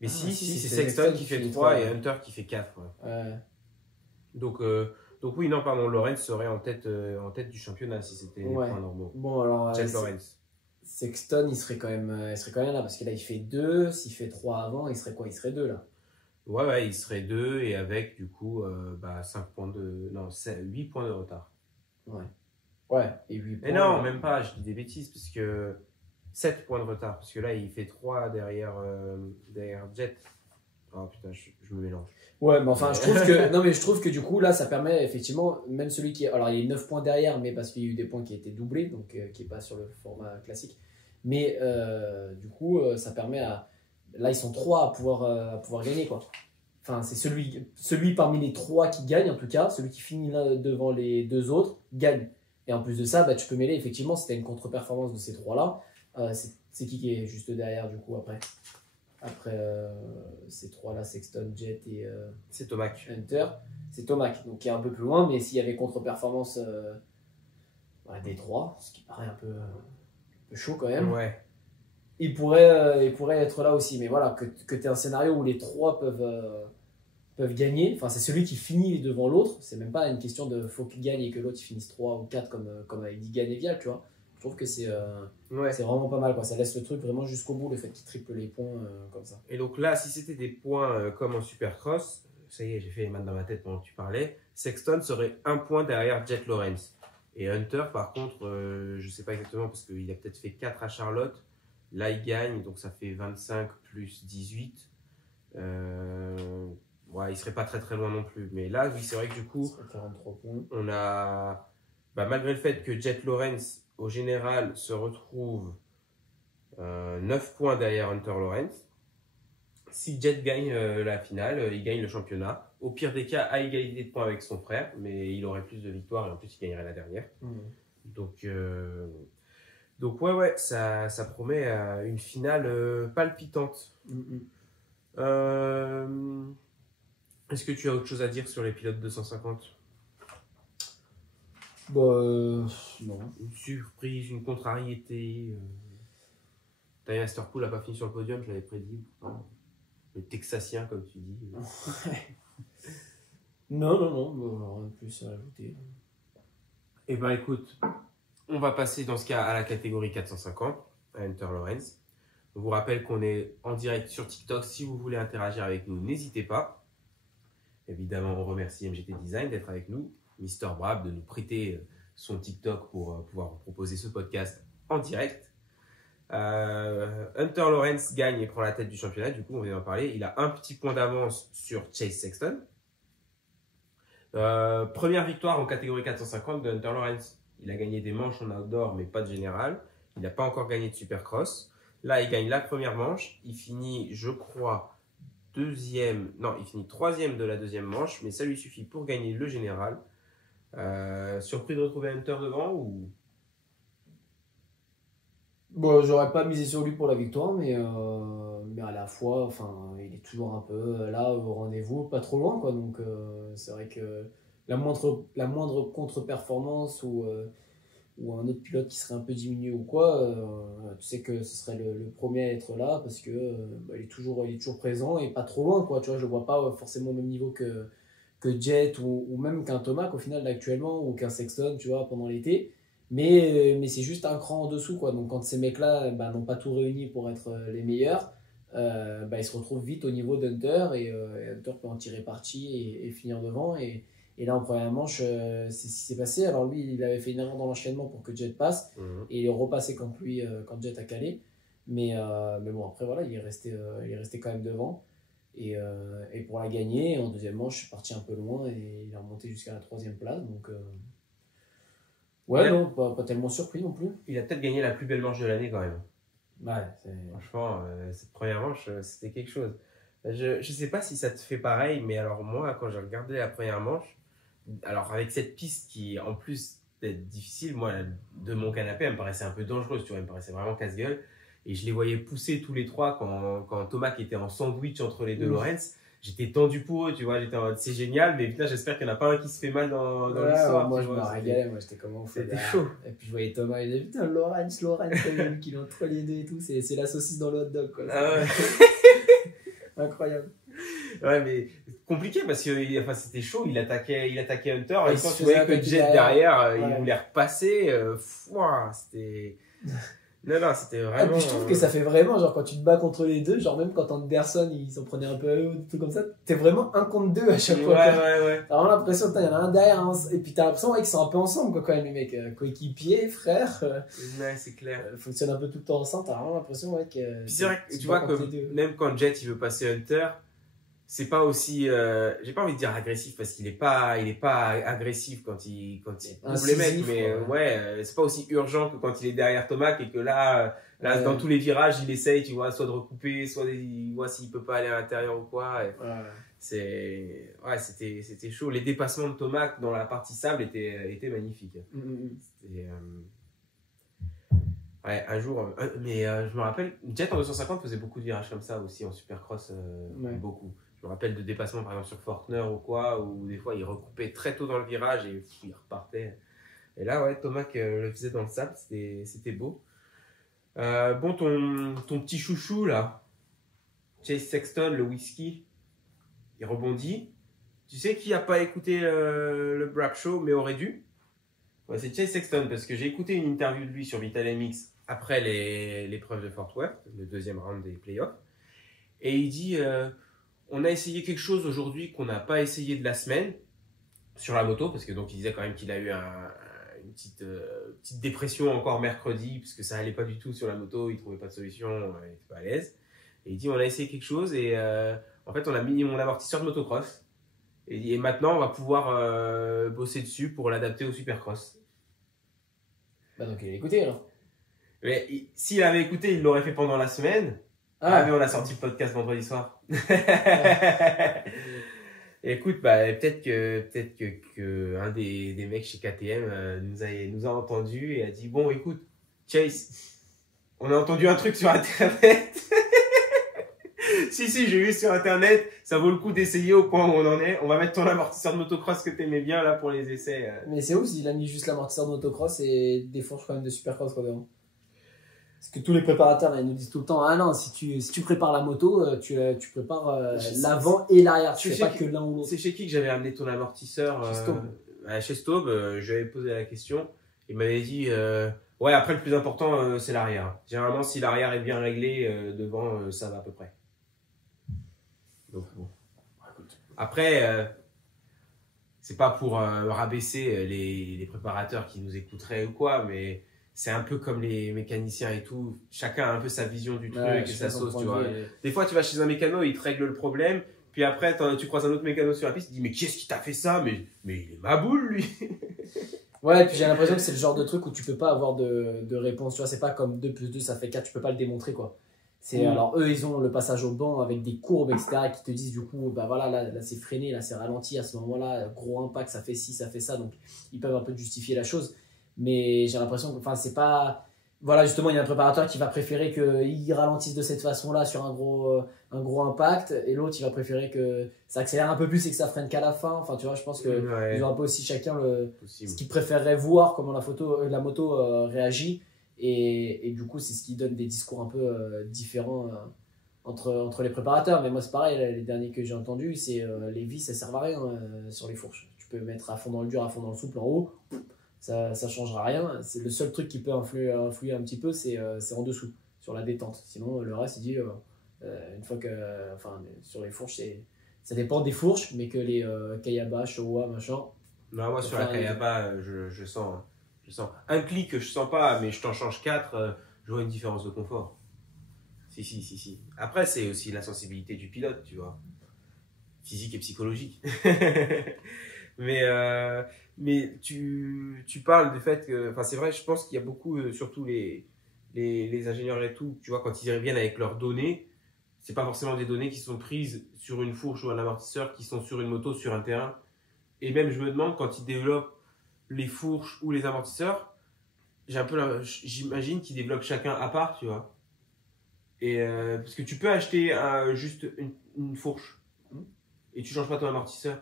Mais si, c'est Sexton qui fait 3 et Hunter qui fait 4. Ouais. Donc oui, non, pardon, Lawrence serait en tête du championnat si c'était les points normaux. Bon, alors. Jet Lawrence. Sexton, il serait quand même là, parce que là, il fait 2. S'il fait 3 avant, il serait quoi ? Il serait 2 là. Ouais, il serait 2 et avec du coup 8 points de retard. Ouais, et 8 points. Mais non, même pas, je dis des bêtises, parce que 7 points de retard, parce que là il fait 3 derrière Jet. Oh putain, je me mélange. Ouais, mais enfin, je trouve que du coup, là, ça permet effectivement, même celui qui est. Alors, il y a 9 points derrière, mais parce qu'il y a eu des points qui ont été doublés, donc qui n'est pas sur le format classique. Mais du coup, ça permet à. Là, ils sont 3 à pouvoir gagner, quoi. Enfin, c'est celui parmi les 3 qui gagne, en tout cas, celui qui finit là devant les 2 autres, gagne. Et en plus de ça, tu peux mêler, effectivement, si tu as une contre-performance de ces 3-là, c'est qui est juste derrière, du coup, après ces 3-là, Sexton, Jet et c'est Tomac. Hunter, c'est Tomac, donc qui est un peu plus loin, mais s'il y avait contre-performance des 3, ce qui paraît un peu chaud quand même. Ouais. Il pourrait être là aussi, mais voilà, que tu aies un scénario où les 3 peuvent gagner, enfin c'est celui qui finit devant l'autre, c'est même pas une question de faut qu'il gagne et que l'autre il finisse 3 ou 4 comme avec Digan et Vial, tu vois. Je trouve que c'est vraiment pas mal, quoi. Ça laisse le truc vraiment jusqu'au bout, le fait qu'il triple les points comme ça. Et donc là, si c'était des points comme en Supercross, ça y est, j'ai fait les maths dans ma tête pendant que tu parlais, Sexton serait 1 point derrière Jet Lawrence. Et Hunter, par contre, je sais pas exactement parce qu'il a peut-être fait 4 à Charlotte. Là, il gagne, donc ça fait 25 plus 18. Il serait pas très très loin non plus. Mais là, oui, c'est vrai que du coup, 43 points. On a, malgré le fait que Jet Lawrence, au général, se retrouve 9 points derrière Hunter Lawrence, si Jet gagne la finale, il gagne le championnat. Au pire des cas, à égalité de points avec son frère, mais il aurait plus de victoires et en plus, il gagnerait la dernière. Donc ouais, ça promet une finale palpitante. Est-ce que tu as autre chose à dire sur les pilotes 250 ? Non. Une surprise, une contrariété. D'ailleurs, Esterpool n'a pas fini sur le podium, je l'avais prédit. Le Texasien, comme tu dis. Non, rien de plus à ajouter. Eh écoute, on va passer dans ce cas à la catégorie 450, à Hunter Lawrence. Je vous rappelle qu'on est en direct sur TikTok. Si vous voulez interagir avec nous, n'hésitez pas. Évidemment, on remercie MGT Design d'être avec nous, Mister Brab de nous prêter son TikTok pour pouvoir vous proposer ce podcast en direct. Hunter Lawrence gagne et prend la tête du championnat. Du coup, on vient d'en parler. Il a un petit point d'avance sur Chase Sexton. Première victoire en catégorie 450 de Hunter Lawrence. Il a gagné des manches en outdoor, mais pas de général. Il n'a pas encore gagné de supercross. Là, il gagne la première manche. Il finit, je crois, il finit troisième de la deuxième manche, mais ça lui suffit pour gagner le général. Surpris de retrouver Hunter devant ou... Bon, j'aurais pas misé sur lui pour la victoire, mais à la fois, enfin, il est toujours un peu là au rendez-vous, pas trop loin, quoi. Donc, c'est vrai que la moindre contre-performance ou un autre pilote qui serait un peu diminué ou quoi, tu sais que ce serait le premier à être là parce que il est toujours présent et pas trop loin, quoi. Tu vois, je le vois pas forcément au même niveau que Jet ou même qu'un Tomac au final actuellement ou qu'un Sexton, tu vois, pendant l'été. Mais c'est juste un cran en dessous, quoi. Donc quand ces mecs-là n'ont pas tout réuni pour être les meilleurs, ils se retrouvent vite au niveau d'Hunter et Hunter peut en tirer parti et finir devant. Et là, en première manche, c'est ce qui s'est passé. Alors lui, il avait fait une erreur dans l'enchaînement pour que Jet passe et il est repassé quand Jet a calé. Mais bon, après, voilà, il est resté quand même devant. Et pour la gagner, en deuxième manche, je suis parti un peu loin et il a remonté jusqu'à la troisième place. Donc... Ouais, non, pas tellement surpris non plus. Il a peut-être gagné la plus belle manche de l'année quand même. Ouais, franchement, cette première manche, c'était quelque chose. Je sais pas si ça te fait pareil, mais alors moi, quand j'ai regardé la première manche, alors avec cette piste qui, en plus d'être difficile, moi, de mon canapé, elle me paraissait un peu dangereuse, tu vois, elle me paraissait vraiment casse-gueule. Et je les voyais pousser tous les trois quand Thomas était en sandwich entre les deux Lawrence. J'étais tendu pour eux, tu vois, j'étais en mode c'est génial, mais putain, j'espère qu'il n'y en a pas un qui se fait mal dans l'histoire. Moi, je me régalais, moi, j'étais comment c'était chaud. Et puis je voyais Thomas, il disait putain, Lawrence, qu'il est entre les deux et tout, c'est la saucisse dans le hot dog, quoi. Ah ouais. Incroyable. Ouais, mais compliqué parce que c'était chaud, il attaquait Hunter, et quand tu voyais que Jet derrière, il voulait repasser, c'était... Non, c'était vraiment... Et puis je trouve que ça fait vraiment, genre quand tu te bats contre les deux, genre même quand Anderson il s'en prenait un peu à eux, tout comme ça, t'es vraiment 1 contre 2 à chaque fois. Ouais. T'as vraiment l'impression qu'il y en a un derrière, et puis t'as l'impression qu'ils sont un peu ensemble, quoi, quand même, les mecs, coéquipiers, frères. Ouais, c'est clair. Fonctionnent un peu tout le temps ensemble, t'as vraiment l'impression que... Puis c'est vrai que tu vois que même quand Jet il veut passer Hunter, c'est pas aussi, j'ai pas envie de dire agressif parce qu'il est pas agressif quand il ouvre les mecs, mais c'est pas aussi urgent que quand il est derrière Thomas et que là dans tous les virages il essaye, tu vois, soit de recouper, soit il voit s'il peut pas aller à l'intérieur ou quoi. C'était chaud. Les dépassements de Thomas dans la partie sable étaient magnifiques. Un jour, mais je me rappelle, Jet en 250 faisait beaucoup de virages comme ça aussi en supercross, beaucoup. Je me rappelle de dépassements par exemple sur Faulkner ou quoi, où des fois il recoupait très tôt dans le virage et il repartait. Et là, Thomas le faisait dans le sable, c'était beau. Bon, ton petit chouchou là, Chase Sexton, le whisky, il rebondit. Tu sais qui n'a pas écouté le Brab Show mais aurait dû? C'est Chase Sexton parce que j'ai écouté une interview de lui sur Vital MX après l'épreuve de Fort Worth, le deuxième round des playoffs. Et il dit... on a essayé quelque chose aujourd'hui qu'on n'a pas essayé de la semaine sur la moto, parce que donc il disait quand même qu'il a eu une petite dépression encore mercredi, parce que ça allait pas du tout sur la moto, il trouvait pas de solution, il était pas à l'aise. Et il dit on a essayé quelque chose et en fait on a mis mon amortisseur de motocross et maintenant on va pouvoir bosser dessus pour l'adapter au supercross. Donc il a écouté alors. Mais s'il avait écouté, il l'aurait fait pendant la semaine. Mais on a sorti le podcast vendredi soir. Écoute, peut-être que un des mecs chez KTM nous a entendu et a dit bon, écoute, Chase, on a entendu un truc sur Internet. si, j'ai vu sur Internet, ça vaut le coup d'essayer au point où on en est. On va mettre ton amortisseur de motocross que t'aimais bien là pour les essais. Mais c'est ouf, il a mis juste l'amortisseur de motocross et des fourches quand même de supercross quand même. Parce que tous les préparateurs ils nous disent tout le temps, ah non, si tu prépares la moto, tu prépares l'avant et l'arrière, tu fais pas que l'un ou l'autre. C'est chez qui que j'avais amené ton amortisseur? Chez Staub, je lui avais posé la question. Il m'avait dit, Ouais, après, le plus important, c'est l'arrière. Généralement, si l'arrière est bien réglé, devant, ça va à peu près. Donc, bon. Après, c'est pas pour rabaisser les préparateurs qui nous écouteraient ou quoi, mais c'est un peu comme les mécaniciens et tout. Chacun a un peu sa vision du truc et sa sauce, tu vois. Des fois, tu vas chez un mécano, il te règle le problème. Puis après, tu croises un autre mécano sur la piste, il dit mais qui est-ce qui t'a fait ça, mais il est ma boule, lui. Ouais, et puis j'ai l'impression que c'est le genre de truc où tu peux pas avoir de réponse. Tu vois, c'est pas comme 2 plus 2, ça fait 4, tu peux pas le démontrer, quoi. Alors, eux, ils ont le passage au banc avec des courbes, etc., qui te disent, du coup, bah voilà, là c'est freiné, là c'est ralenti, à ce moment-là, gros impact, ça fait ci, ça fait ça. Donc, ils peuvent un peu justifier la chose. Mais j'ai l'impression que, enfin, c'est pas. Voilà, justement, il y a un préparateur qui va préférer qu'il ralentisse de cette façon-là sur un gros impact, et l'autre, il va préférer que ça accélère un peu plus et que ça freine qu'à la fin. Enfin, tu vois, je pense qu'ils ont un peu aussi chacun ce qu'ils préféreraient voir, comment la moto réagit. Et du coup, c'est ce qui donne des discours un peu différents entre les préparateurs. Mais moi, c'est pareil, les derniers que j'ai entendus, c'est les vis, ça ne sert à rien sur les fourches. Tu peux mettre à fond dans le dur, à fond dans le souple en haut, ça ne changera rien. C'est le seul truc qui peut influer un petit peu, c'est en dessous, sur la détente. Sinon, le reste, il dit, une fois que. Enfin, sur les fourches, ça dépend des fourches, mais que les Kayaba, Showa, machin. Non, moi, sur la Kayaba, je sens. Hein. Je sens. Un clic, je sens pas, mais je t'en change 4, je vois une différence de confort. Si. Après, c'est aussi la sensibilité du pilote, tu vois. Physique et psychologique. mais tu parles du fait que. Enfin, c'est vrai, je pense qu'il y a beaucoup, surtout les ingénieurs et tout, tu vois, quand ils reviennent avec leurs données, c'est pas forcément des données qui sont prises sur une fourche ou un amortisseur, qui sont sur une moto, sur un terrain. Et même, je me demande, quand ils développent les fourches ou les amortisseurs, j'imagine qu'ils développent chacun à part, tu vois. Et parce que tu peux acheter juste une fourche et tu changes pas ton amortisseur.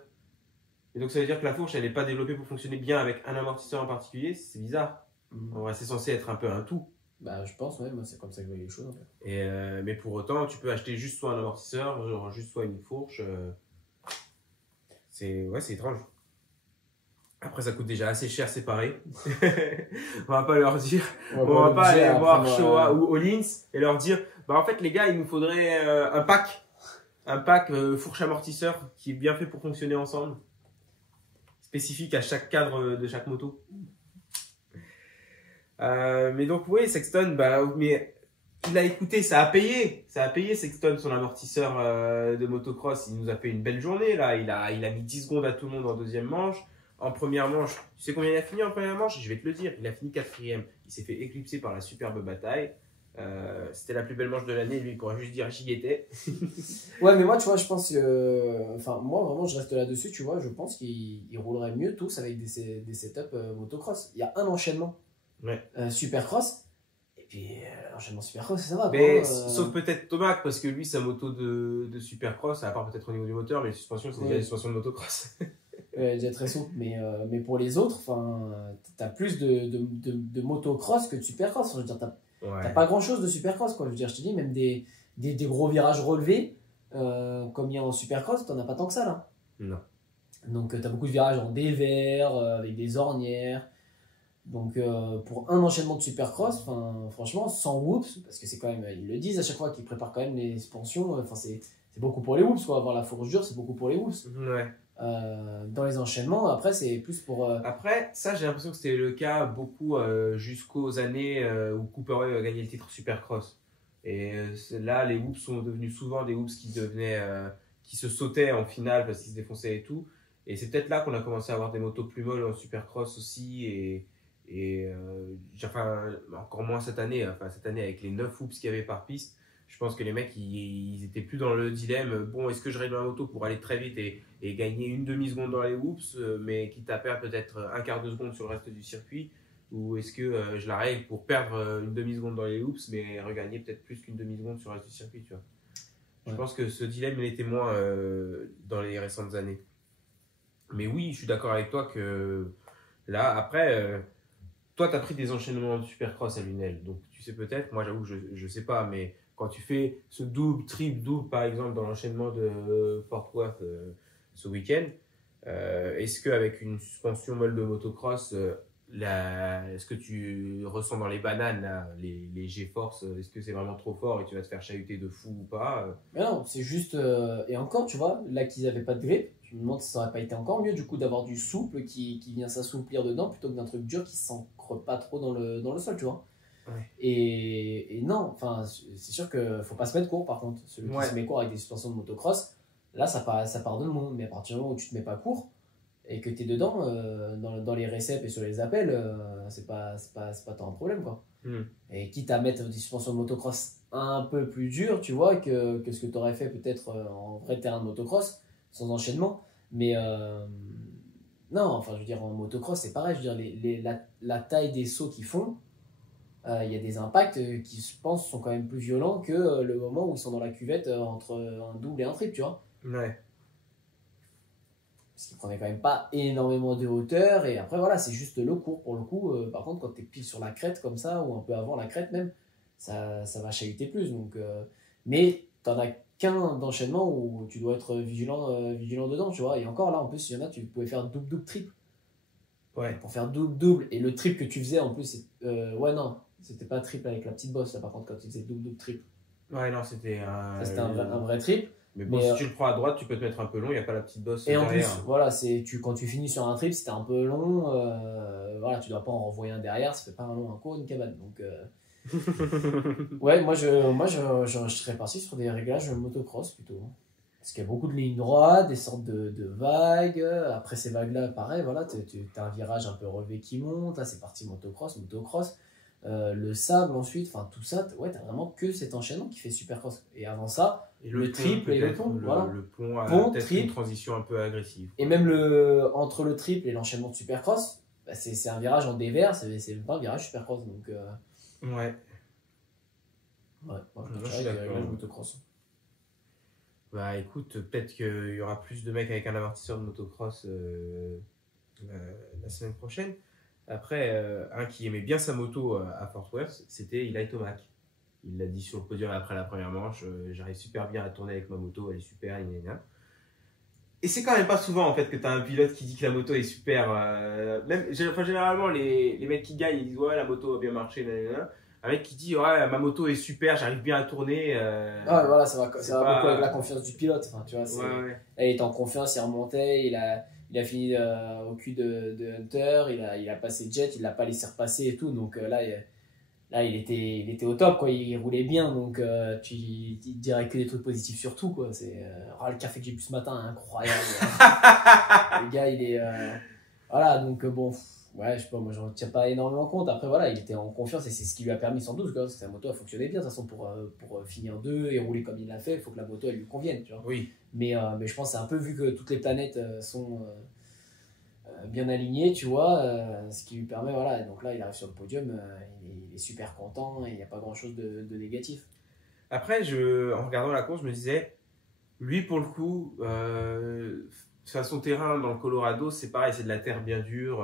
Et donc ça veut dire que la fourche, elle n'est pas développée pour fonctionner bien avec un amortisseur en particulier. C'est bizarre. En vrai, c'est censé être un peu un tout. Bah, je pense, ouais, moi c'est comme ça que je vois les choses. En fait. Et mais pour autant, tu peux acheter juste soit un amortisseur, genre juste soit une fourche. C'est étrange. Après, ça coûte déjà assez cher séparé. On va pas leur dire. On va pas aller voir Showa ou Hollins et leur dire bah en fait les gars, il nous faudrait un pack. Un pack fourche amortisseur qui est bien fait pour fonctionner ensemble. Spécifique à chaque cadre de chaque moto. Mais donc oui, Sexton, mais il a écouté, ça a payé Sexton son amortisseur de motocross. Il nous a fait une belle journée là. Il a mis 10 secondes à tout le monde en deuxième manche. En première manche, tu sais combien il a fini en première manche? Je vais te le dire, il a fini 4ème. Il s'est fait éclipser par la superbe bataille. C'était la plus belle manche de l'année, lui il pourrait juste dire j'y étais. Ouais, mais moi tu vois, je pense que. Enfin, moi vraiment, je reste là-dessus, tu vois. Je pense qu'ils rouleraient mieux tous avec des setups motocross. Il y a un enchaînement supercross. Et puis l'enchaînement supercross, ça va. Mais sauf peut-être Tomac, parce que lui, sa moto de supercross, à part peut-être au niveau du moteur, mais les suspensions, c'est déjà des suspensions de motocross. Déjà très souple, mais pour les autres, t'as plus de motocross que de supercross. Je veux dire, t'as pas grand chose de supercross, quoi. Je veux dire, je te dis, même des gros virages relevés, comme il y a en supercross, t'en as pas tant que ça là. Non. Donc t'as beaucoup de virages en dévers, avec des ornières. Donc pour un enchaînement de supercross, franchement, sans whoops, parce que c'est quand même, ils le disent à chaque fois qu'ils préparent quand même les suspensions, c'est beaucoup pour les whoops, quoi. Avoir la fourche dure, c'est beaucoup pour les whoops. Ouais. Dans les enchaînements, après c'est plus pour... Après, ça j'ai l'impression que c'était le cas beaucoup jusqu'aux années où Cooper a gagné le titre Supercross. Et là, les whoops sont devenus souvent des whoops qui se sautaient en finale parce qu'ils se défonçaient et tout. Et c'est peut-être là qu'on a commencé à avoir des motos plus molles en Supercross aussi. Encore moins cette année. Cette année avec les 9 whoops qu'il y avait par piste. Je pense que les mecs, ils étaient plus dans le dilemme. Bon, est-ce que je règle ma moto pour aller très vite et gagner une demi-seconde dans les whoops, mais quitte à perdre peut-être un quart de seconde sur le reste du circuit, ou est-ce que je la règle pour perdre une demi-seconde dans les whoops, mais regagner peut-être plus qu'une demi-seconde sur le reste du circuit, tu vois. Ouais. Je pense que ce dilemme, il était moins dans les récentes années. Mais oui, je suis d'accord avec toi que là, après, toi, tu as pris des enchaînements de supercross à Lunel, donc tu sais peut-être, moi j'avoue, je sais pas, mais quand tu fais ce double, triple, double, par exemple, dans l'enchaînement de Fort Worth ce week-end, est-ce qu'avec une suspension molle de motocross, ce que tu ressens dans les bananes, là, les G-Force, est-ce que c'est vraiment trop fort et tu vas te faire chahuter de fou ou pas? Mais non, c'est juste. Et encore, tu vois, là qu'ils n'avaient pas de grip, je me demande si ça aurait pas été encore mieux du coup d'avoir du souple qui vient s'assouplir dedans plutôt que d'un truc dur qui s'ancre pas trop dans le sol, tu vois. Ouais. Et non, enfin, c'est sûr qu'il faut pas se mettre court par contre. Celui qui se met court avec des suspensions de motocross, là ça pardonne le monde. Mais à partir du moment où tu te mets pas court et que tu es dedans, dans les réceps et sur les appels, c'est pas tant un problème quoi. Et quitte à mettre des suspensions de motocross un peu plus dures, tu vois, que ce que tu aurais fait peut-être en vrai terrain de motocross, sans enchaînement. Mais non, enfin, je veux dire, en motocross, c'est pareil. Je veux dire, la taille des sauts qu'ils font, il y a des impacts qui, je pense, sont quand même plus violents que le moment où ils sont dans la cuvette entre un double et un triple, tu vois. Ouais. Parce qu'ils prenaient quand même pas énormément de hauteur. Et après, voilà, c'est juste le cours. Pour le coup, par contre, quand tu es pile sur la crête comme ça, ou un peu avant la crête même, ça va chahuter plus. Donc, mais tu n'en as qu'un d'enchaînement où tu dois être vigilant dedans, tu vois. Et encore là, en plus, il y en a, tu pouvais faire double-double-triple. Ouais. Pour faire double-double. Et le triple que tu faisais, en plus, ouais, non, c'était pas triple avec la petite bosse, là, par contre, quand tu faisais double-double-triple. Ouais, non, c'était Ça, c'était un vrai triple. Mais bon, si tu le prends à droite, tu peux te mettre un peu long, il n'y a pas la petite bosse et derrière. En plus, voilà, quand tu finis sur un triple, c'était un peu long. Voilà, tu dois pas en renvoyer un derrière, ça fait pas un long, un court, une cabane. Donc, ouais, moi, je serais parti sur des réglages motocross plutôt. Parce qu'il y a beaucoup de lignes droites, des sortes de vagues. Après ces vagues-là, pareil, voilà, tu as un virage un peu relevé qui monte. Là, c'est parti motocross. Le sable ensuite, enfin tout ça, ouais, t'as vraiment que cet enchaînement qui fait supercross. Et avant ça, et le triple et le pont. Voilà. Le pont a peut-être triple, une transition un peu agressive. Et même entre le triple et l'enchaînement de supercross, bah, c'est un virage en dévers, c'est même pas un virage supercross. Donc, ouais. Ouais, je suis d'accord. Motocross. Bah écoute, peut-être qu'il y aura plus de mecs avec un amortisseur de motocross la semaine prochaine. Après, un qui aimait bien sa moto à Fort Worth, c'était Eli Tomac. Il l'a dit sur le podium après la première manche, j'arrive super bien à tourner avec ma moto, elle est super, Et c'est quand même pas souvent en fait que tu as un pilote qui dit que la moto est super. Généralement, les mecs qui gagnent, ils disent ouais, la moto a bien marché, nanana. Un mec qui dit ouais, ma moto est super, j'arrive bien à tourner. Voilà, ça va beaucoup avec la confiance du pilote. Enfin, tu vois, ouais. Là, il est en confiance, il remontait, il a fini au cul de Hunter, il a passé Jet, il l'a pas laissé repasser et tout. Donc là, il était au top, quoi. Il roulait bien, donc tu dirais que des trucs positifs sur tout, quoi. Le café que j'ai bu ce matin, incroyable. Le gars, il est voilà, donc bon, ouais, je sais pas, moi j'en tiens pas énormément compte. Après voilà, il était en confiance et c'est ce qui lui a permis sans doute, quoi, parce que sa moto a fonctionné bien de toute façon pour finir deux et rouler comme il l'a fait. Il faut que la moto elle lui convienne, tu vois. Oui. Mais je pense que c'est un peu vu que toutes les planètes sont bien alignées, tu vois, ce qui lui permet, voilà, donc là il arrive sur le podium, il est super content et il n'y a pas grand chose de négatif. Après, en regardant la course, je me disais, lui pour le coup, son terrain dans le Colorado, c'est pareil, c'est de la terre bien dure.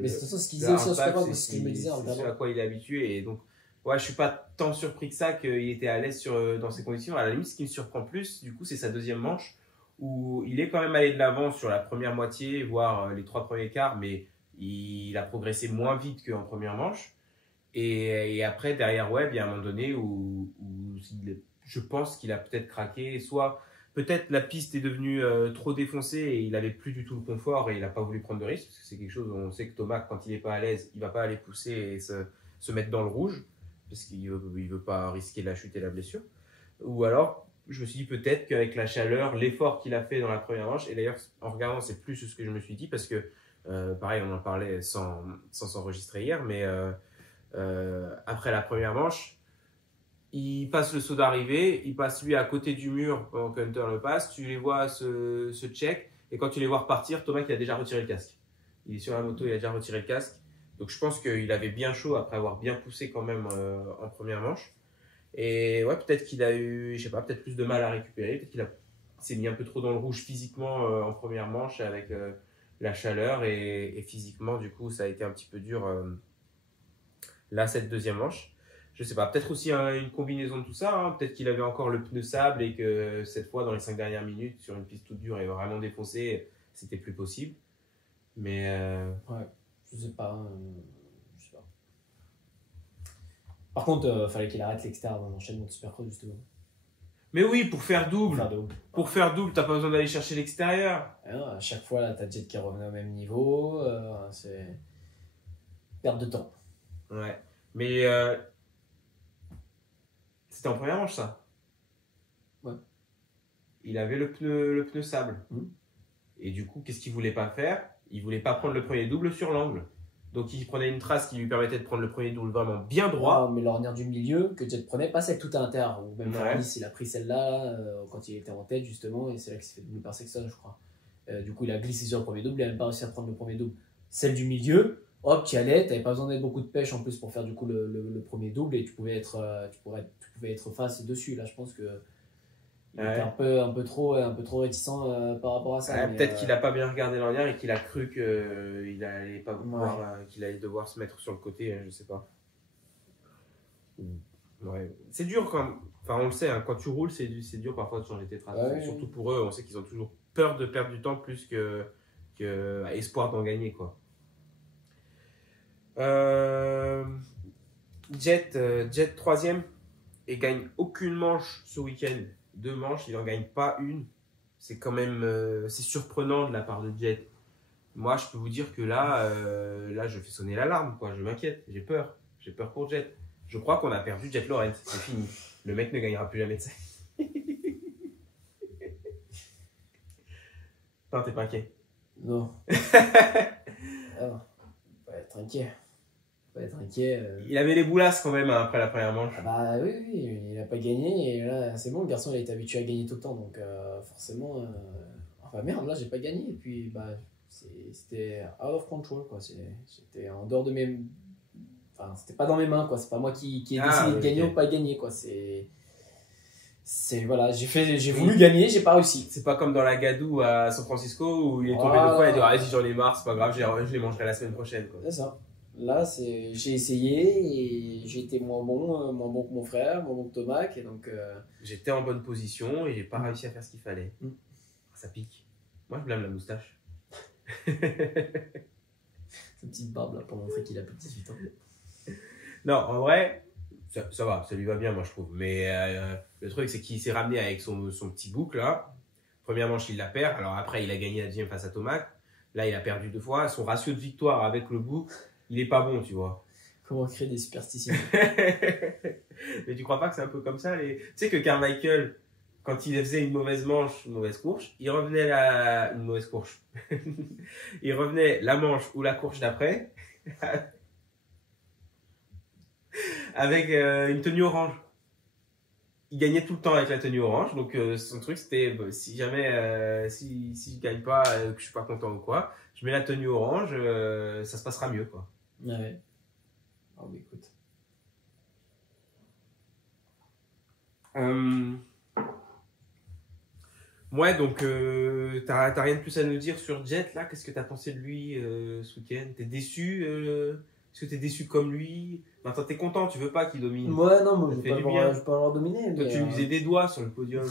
Mais c'est ce qu'il disait aussi, c'est ce que je me disais en regardant. C'est à quoi il est habitué et donc, ouais, je suis pas tant surpris que ça qu'il était à l'aise dans ces conditions. À la limite, ce qui me surprend plus, du coup, c'est sa deuxième manche où il est quand même allé de l'avant sur la première moitié, voire les 3 premiers quarts, mais il a progressé moins vite qu'en première manche. Et après, derrière Webb, il y a un moment donné où je pense qu'il a peut-être craqué. Soit peut-être la piste est devenue trop défoncée et il n'avait plus du tout le confort et il n'a pas voulu prendre de risque. Parce que c'est quelque chose où on sait que Thomas, quand il n'est pas à l'aise, il ne va pas aller pousser et se mettre dans le rouge. Parce qu'il ne veut pas risquer la chute et la blessure. Ou alors, je me suis dit peut-être qu'avec la chaleur, l'effort qu'il a fait dans la première manche, et d'ailleurs, en regardant, c'est plus ce que je me suis dit. Parce que, pareil, on en parlait sans s'enregistrer hier, mais... après la première manche, il passe le saut d'arrivée, il passe lui à côté du mur pendant que Hunter le passe, tu les vois se check, et quand tu les vois repartir, Thomas il a déjà retiré le casque. Il est sur la moto, il a déjà retiré le casque. Donc je pense qu'il avait bien chaud après avoir bien poussé quand même en première manche. Et ouais, peut-être qu'il a eu, je sais pas, peut-être plus de mal à récupérer, peut-être qu'il s'est mis un peu trop dans le rouge physiquement en première manche avec la chaleur et physiquement du coup ça a été un petit peu dur là cette deuxième manche. Je sais pas, peut-être aussi une combinaison de tout ça, hein. Peut-être qu'il avait encore le pneu sable et que cette fois dans les 5 dernières minutes sur une piste toute dure et vraiment défoncée, c'était plus possible. Mais ouais, Je sais pas. Je sais pas. Par contre, fallait qu'il arrête l'extérieur dans l'enchaînement de Supercross, justement. Mais oui, pour faire double. Faire double. Pour faire double, t'as pas besoin d'aller chercher l'extérieur. Alors, à chaque fois, là, t'as Jet qui revenait au même niveau. C'est perte de temps. Ouais. Mais c'était en première manche, ça. Ouais. Il avait le pneu sable. Mmh. Et du coup, qu'est-ce qu'il voulait pas faire? Il voulait pas prendre le premier double sur l'angle. Donc il prenait une trace qui lui permettait de prendre le premier double vraiment bien droit. Non, mais l'ornière du milieu que Jet prenait passait tout à l'intérieur. Ou même Ouais. Norris, il a pris celle-là quand il était en tête, justement, et c'est là qu'il s'est fait doubler par Sexton, je crois. Du coup, il a glissé sur le premier double, il n'a même pas réussi à prendre le premier double. Celle du milieu, hop, tu y allais, tu n'avais pas besoin d'être beaucoup de pêche en plus pour faire du coup le premier double, et tu pouvais être face dessus. Là, je pense que il était un peu trop réticent par rapport à ça. Ouais, mais, peut-être qu'il a pas bien regardé l'ornière et qu'il a cru qu'il allait pas pouvoir, qu'il allait devoir se mettre sur le côté, je sais pas. Ouais. C'est dur quand, enfin on le sait, hein, quand tu roules, c'est dur parfois de changer tes traces. Ouais. Surtout pour eux, on sait qu'ils ont toujours peur de perdre du temps plus que espoir d'en gagner, quoi. Jet 3e et gagne aucune manche ce week-end. 2 manches, il en gagne pas une. C'est quand même c'est surprenant de la part de Jet. Moi, je peux vous dire que là je fais sonner l'alarme, quoi. Je m'inquiète, j'ai peur pour Jet. Je crois qu'on a perdu Jet Lawrence, c'est fini. Le mec ne gagnera plus jamais de ça. Non, t'es pas inquiet? Non. Alors, faut être inquiet. Il avait les boulasses quand même, hein, après la première manche. Ah bah oui, il n'a pas gagné, et là c'est bon, le garçon il a été habitué à gagner tout le temps, donc forcément, enfin merde, là j'ai pas gagné, et puis bah c'était out of control, quoi. C'était en dehors de mes, enfin c'était pas dans mes mains, quoi. C'est pas moi qui ai décidé de gagner ou pas gagner, quoi. Voilà, j'ai voulu gagner, j'ai pas réussi. C'est pas comme dans la Gadoue à San Francisco où il est tombé 2 fois et il dit vas-y j'en ai marre, c'est pas grave, je les mangerai la semaine prochaine, quoi. C'est ça. Là, j'ai essayé et j'ai été moins bon que mon frère, moins bon que Thomas, et donc. J'étais en bonne position et j'ai pas réussi à faire ce qu'il fallait. Ça pique. Moi, je blâme la moustache. Sa petite barbe là pour montrer qu'il a plus de 18 ans. Non, en vrai, ça va, ça lui va bien, moi je trouve. Mais le truc, c'est qu'il s'est ramené avec son petit bouc là. Première manche, il la perd. Alors après, il a gagné la deuxième face à Thomas. Là, il a perdu 2 fois. Son ratio de victoire avec le bouc, il est pas bon, tu vois. Comment créer des superstitions? Mais tu crois pas que c'est un peu comme ça Tu sais que Carmichael, quand il faisait une mauvaise manche, une mauvaise course, il revenait une mauvaise course. Il revenait la manche ou la course d'après avec une tenue orange. Il gagnait tout le temps avec la tenue orange, donc son truc c'était si jamais si je gagne pas, que je suis pas content ou quoi, je mets la tenue orange, ça se passera mieux, quoi. Ouais. Oh, mais écoute. Ouais, donc t'as rien de plus à nous dire sur Jet là? Qu'est-ce que t'as pensé de lui ce week-end? T'es déçu? Est-ce que t'es déçu comme lui? Maintenant t'es content, tu veux pas qu'il domine? Ouais, non, moi je fait veux du pas bien. leur dominer. Toi Mais, tu lui faisais des doigts sur le podium.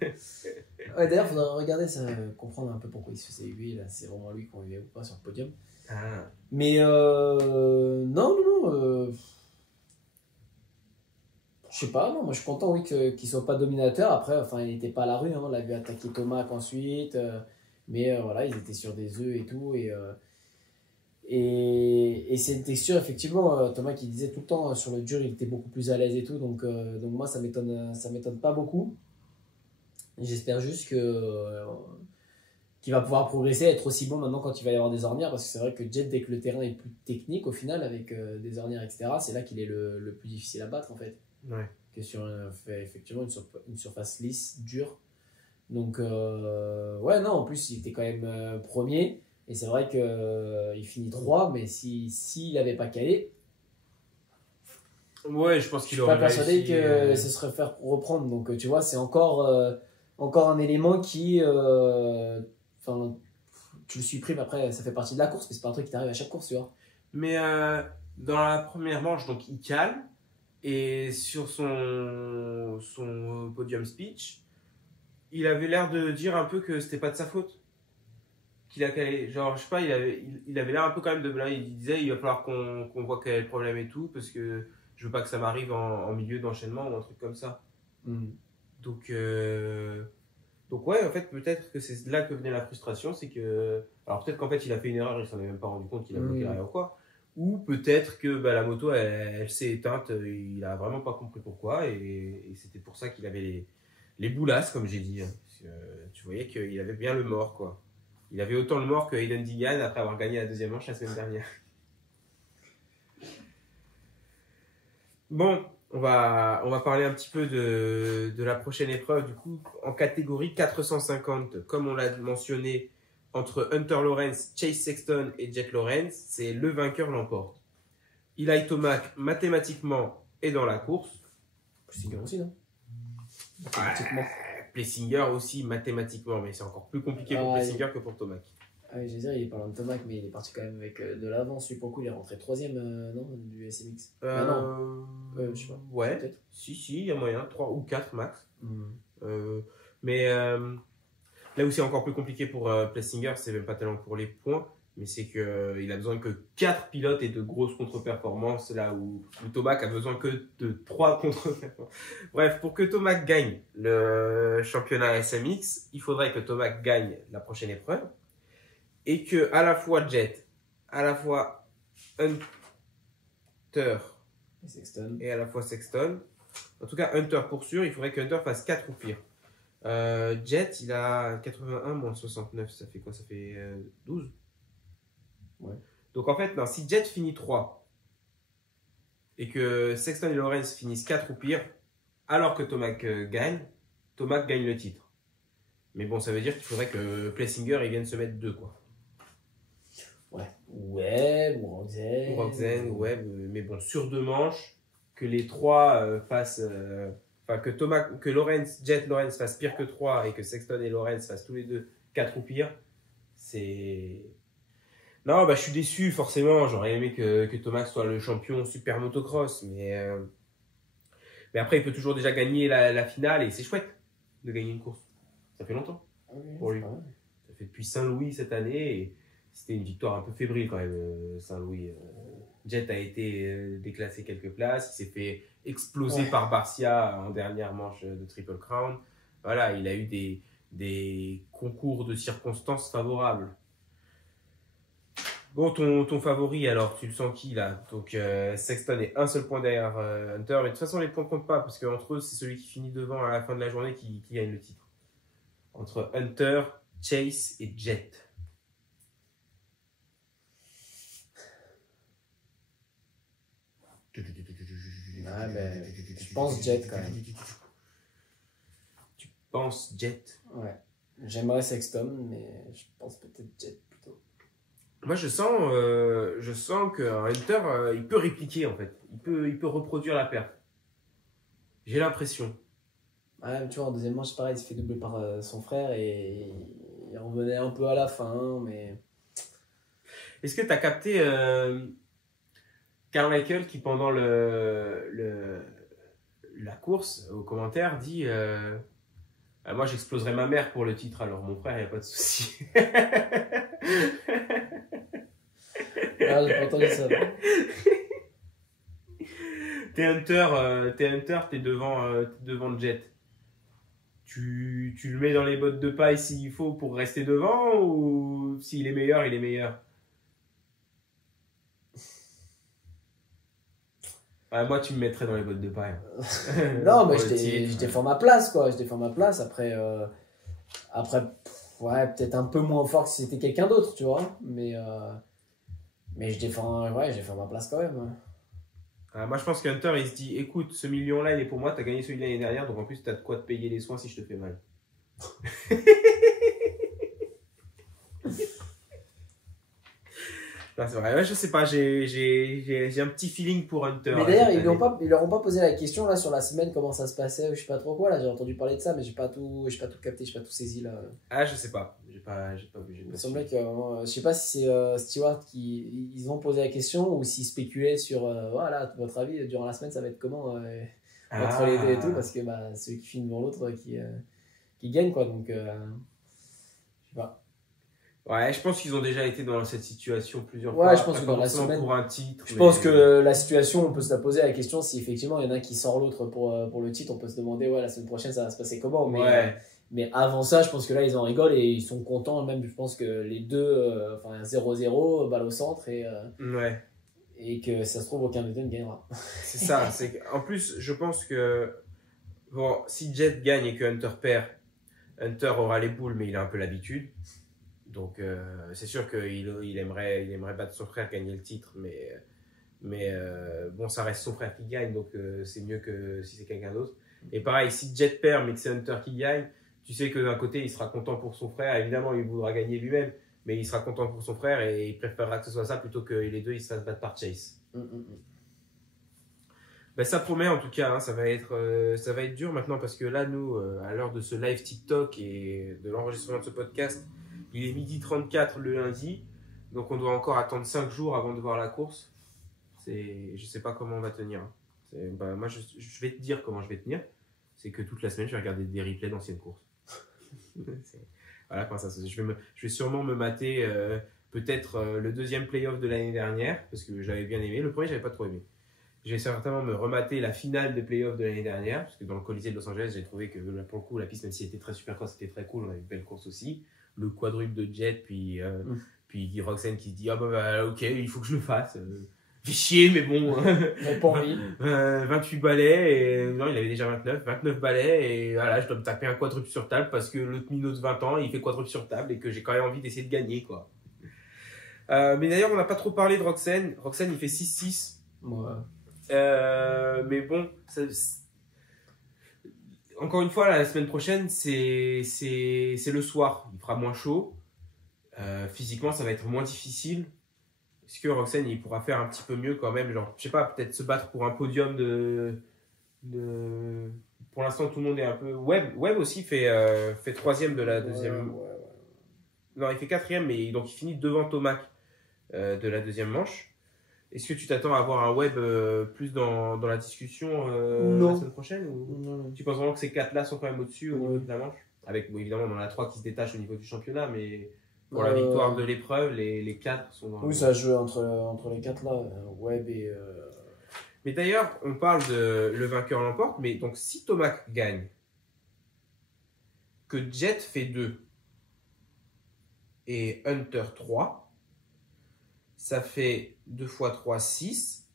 ouais, d'ailleurs, faudrait regarder ça, comprendre un peu pourquoi il se faisait lui, là, c'est vraiment lui qu'on vivait ou pas sur le podium. Ah. Mais non. Je sais pas, non, moi je suis content, oui, qu'il soit pas dominateur. Après, enfin, il n'était pas à la rue, hein, on l'a vu attaquer Thomas ensuite, mais voilà, ils étaient sur des œufs et tout, et c'est une texture, effectivement, Thomas qui disait tout le temps sur le dur, il était beaucoup plus à l'aise et tout, donc moi ça m'étonne pas beaucoup. J'espère juste qu'il va pouvoir progresser, être aussi bon maintenant quand il va y avoir des ornières, parce que c'est vrai que Jet, dès que le terrain est plus technique au final, avec des ornières, etc., c'est là qu'il est le plus difficile à battre en fait. Ouais. Que sur effectivement une surface lisse, dure. Donc, ouais, non, en plus, il était quand même premier. Et c'est vrai qu'il finit 3, mais s'il n'avait pas calé, ouais, je pense qu'il je suis aurait pas persuadé réussi, que ce serait faire reprendre. Donc, tu vois, c'est encore un élément qui. Enfin, tu le supprimes après, ça fait partie de la course, mais c'est pas un truc qui t'arrive à chaque course, tu vois. Mais dans la première manche, donc il cale. Et sur son podium speech, il avait l'air de dire un peu que c'était pas de sa faute. qu'il a calé. Genre, je sais pas, il avait l'air un peu quand même de blanc. Il disait il va falloir qu'on voit quel est le problème et tout, parce que je veux pas que ça m'arrive en milieu d'enchaînement ou un truc comme ça. Donc, donc ouais, en fait, peut-être que c'est là que venait la frustration. C'est que. Alors, peut-être qu'en fait, il a fait une erreur, il s'en est même pas rendu compte qu'il a bloqué l'arrière ou quoi. Ou peut-être que bah, la moto, elle s'est éteinte, il a vraiment pas compris pourquoi, et c'était pour ça qu'il avait les boulasses, comme j'ai dit. Parce que, tu voyais qu'il avait bien le mort, quoi. Il avait autant le mort que Hayden Digan après avoir gagné la deuxième manche la semaine dernière. Bon, on va parler un petit peu de la prochaine épreuve, du coup, en catégorie 450. Comme on l'a mentionné, entre Hunter Lawrence, Chase Sexton et Jet Lawrence, c'est le vainqueur l'emporte. Eli Tomac, mathématiquement, est dans la course. Plessinger aussi, non? Mathématiquement. Plessinger aussi, mathématiquement, mais c'est encore plus compliqué pour Plessinger que pour Tomac. Ah oui, je veux dire, il est parlant de Tomac, mais il est parti quand même avec de l'avance. Lui, pour le coup, il est rentré 3ème, non, du SMX. Non, je sais pas. Ouais, peut-être. Si, il y a moyen, 3 ou 4 max. Mais là où c'est encore plus compliqué pour Plessinger, c'est même pas tellement pour les points, mais c'est qu'il a besoin que 4 pilotes et de grosses contre-performances, là où Tomac a besoin que de 3 contre-performances. Bref, pour que Tomac gagne le championnat SMX, il faudrait que Tomac gagne la prochaine épreuve et que à la fois Jet, à la fois Hunter et à la fois Sexton, en tout cas Hunter pour sûr, il faudrait que Hunter fasse 4 ou pire. Jet, il a 81 moins 69, ça fait quoi? Ça fait 12. Ouais. Donc en fait, non, si Jet finit 3 et que Sexton et Lawrence finissent 4 ou pire, alors que Tomac gagne le titre. Mais bon, ça veut dire qu'il faudrait que Plessinger il vienne se mettre 2, quoi. Ouais, ou Roxen, ouais, mais bon, sur 2 manches, que les 3 fassent. Enfin, que Lawrence, Jet Lawrence fasse pire que 3 et que Sexton et Lawrence fassent tous les deux 4 ou pire, c'est. Non, bah je suis déçu, forcément. J'aurais aimé que Tomac soit le champion super motocross, mais après, il peut toujours déjà gagner la finale et c'est chouette de gagner une course. Ça fait longtemps pour lui. Ça fait depuis Saint-Louis cette année et c'était une victoire un peu fébrile quand même, Saint-Louis. Jet a été déclassé quelques places, il s'est fait exploser par Barcia en dernière manche de Triple Crown. Voilà, il a eu des concours de circonstances favorables. Bon, ton favori alors, tu le sens qui là? Donc Sexton est un seul point derrière Hunter, mais de toute façon les points comptent pas parce qu'entre eux c'est celui qui finit devant à la fin de la journée qui gagne le titre. Entre Hunter, Chase et Jet. Ah, ben, je pense Jet quand même. Tu penses Jet? Ouais. J'aimerais Sexton, mais je pense peut-être Jet plutôt. Moi, je sens qu'un Hunter, il peut répliquer en fait. Il peut reproduire la perte. J'ai l'impression. Ouais, tu vois, en deuxième manche, pareil, il se fait doubler par son frère et il revenait un peu à la fin, mais. Est-ce que tu as capté Carl Michael qui, pendant la course, au commentaire, dit moi, j'exploserai ma mère pour le titre, alors mon frère, il n'y a pas de souci. Ah, j'ai pas entendu ça. T'es Hunter, t'es devant Jet. Tu le mets dans les bottes de paille s'il faut pour rester devant ou s'il est meilleur, il est meilleur? Moi, tu me mettrais dans les bottes de paille. Non, mais je défends ma place, quoi. Je défends ma place. Après, ouais, peut-être un peu moins fort que si c'était quelqu'un d'autre, tu vois. Mais je défends ma place quand même. Moi, je pense qu'Hunter, il se dit écoute, ce million-là, il est pour moi, t'as gagné celui de l'année dernière, donc en plus, t'as de quoi te payer les soins si je te fais mal. Non, c'est vrai, ouais, je sais pas, j'ai un petit feeling pour Hunter. Mais d'ailleurs, ils leur ont pas posé la question là sur la semaine, comment ça se passait, je sais pas trop quoi. Là, j'ai entendu parler de ça, mais j'ai pas tout capté, j'ai pas tout saisi là. Ah, je sais pas, j'ai pas vu. Il me semblait que, je sais pas si c'est Stewart qui ils ont posé la question ou s'ils spéculaient sur, voilà, votre avis durant la semaine, ça va être comment entre les deux et tout, parce que bah, celui qui finit devant l'autre qui gagne quoi, donc je sais pas. Ouais, je pense qu'ils ont déjà été dans cette situation plusieurs Ouais, fois. je pense Après, que pas dans la forcément semaine, pour un titre. je mais- pense que la situation, on peut se la poser la question si effectivement il y en a un qui sort l'autre pour le titre. On peut se demander, ouais, la semaine prochaine ça va se passer comment. Ouais. Mais avant ça, je pense que là ils en rigolent et ils sont contents. Même, je pense que les deux, enfin 0-0, balle au centre Ouais. et que ça se trouve, aucun des deux ne gagnera. C'est ça. En plus, je pense que bon, si Jet gagne et que Hunter perd, Hunter aura les boules, mais il a un peu l'habitude. Donc, c'est sûr qu'il aimerait battre son frère, gagner le titre, mais bon, ça reste son frère qui gagne, donc c'est mieux que si c'est quelqu'un d'autre. Et pareil, si Jet perd, mais que c'est Hunter qui gagne, tu sais que d'un côté, il sera content pour son frère. Évidemment, il voudra gagner lui-même, mais il sera content pour son frère et il préférera que ce soit ça plutôt que les deux, ils se fassent battre par Chase. Ben, ça promet en tout cas, hein, ça va être dur maintenant parce que là, nous, à l'heure de ce live TikTok et de l'enregistrement de ce podcast, il est 12h34 le lundi, donc on doit encore attendre 5 jours avant de voir la course. Je sais pas comment on va tenir. Moi, je vais te dire comment je vais tenir. C'est que toute la semaine, je vais regarder des replays d'anciennes courses. Voilà, je vais sûrement me mater peut-être le deuxième playoff de l'année dernière, parce que j'avais bien aimé. Le premier, j'avais pas trop aimé. Je vais certainement me remater la finale des playoffs de l'année dernière, parce que dans le Colisée de Los Angeles, j'ai trouvé que là, pour le coup, la piste, même si elle était très supercross, c'était très cool. On avait une belle course aussi. Le quadruple de Jet, puis Roxane qui se dit ok, il faut que je le fasse. Fait chier, mais bon. Mais pas envie. 28 balais, et non, il avait déjà 29 balais, et voilà, je dois me taper un quadruple sur table parce que l'autre minot de 20 ans, il fait quadruple sur table et que j'ai quand même envie d'essayer de gagner, quoi. Mais d'ailleurs, on n'a pas trop parlé de Roxane. Roxane, il fait 6-6. Ouais. Mais bon, encore une fois, la semaine prochaine, c'est le soir. Il fera moins chaud. Physiquement, ça va être moins difficile. Est-ce que Roxane, il pourra faire un petit peu mieux quand même, genre, je sais pas, peut-être se battre pour un podium Pour l'instant, tout le monde est un peu... Webb aussi fait troisième de la deuxième... Non, il fait quatrième, mais donc il finit devant Tomac de la deuxième manche. Est-ce que tu t'attends à avoir un Webb plus dans la discussion la semaine prochaine ou... Non. Tu penses vraiment que ces quatre-là sont quand même au-dessus au niveau de la manche? Avec, bon, évidemment, on en a trois qui se détachent au niveau du championnat, mais... Pour la victoire de l'épreuve, les quatre sont dans Oui, ça a joué entre les quatre là, Webb et. Mais d'ailleurs, on parle de le vainqueur l'emporte, mais donc si Tomac gagne, que Jet fait 2 et Hunter 3, ça fait 2 x 3, 6.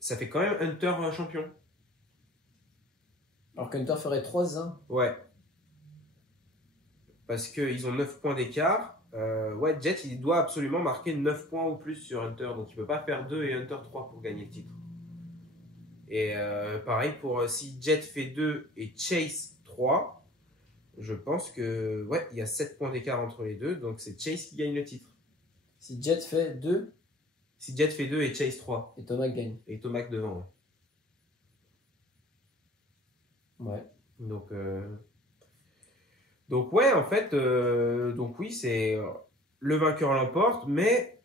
Ça fait quand même Hunter champion. Alors qu'Hunter ferait 3-1. Ouais. Parce qu'ils ont 9 points d'écart. Ouais, Jet, il doit absolument marquer 9 points ou plus sur Hunter. Donc, il ne peut pas faire 2 et Hunter 3 pour gagner le titre. Et pareil, si Jet fait 2 et Chase 3, je pense que ouais, il y a 7 points d'écart entre les deux. Donc, c'est Chase qui gagne le titre. Si Jet fait 2. Si Jet fait 2 et Chase 3. Et Tomac gagne. Et Tomac devant. Ouais. Donc ouais, en fait, donc oui, c'est le vainqueur l'emporte, mais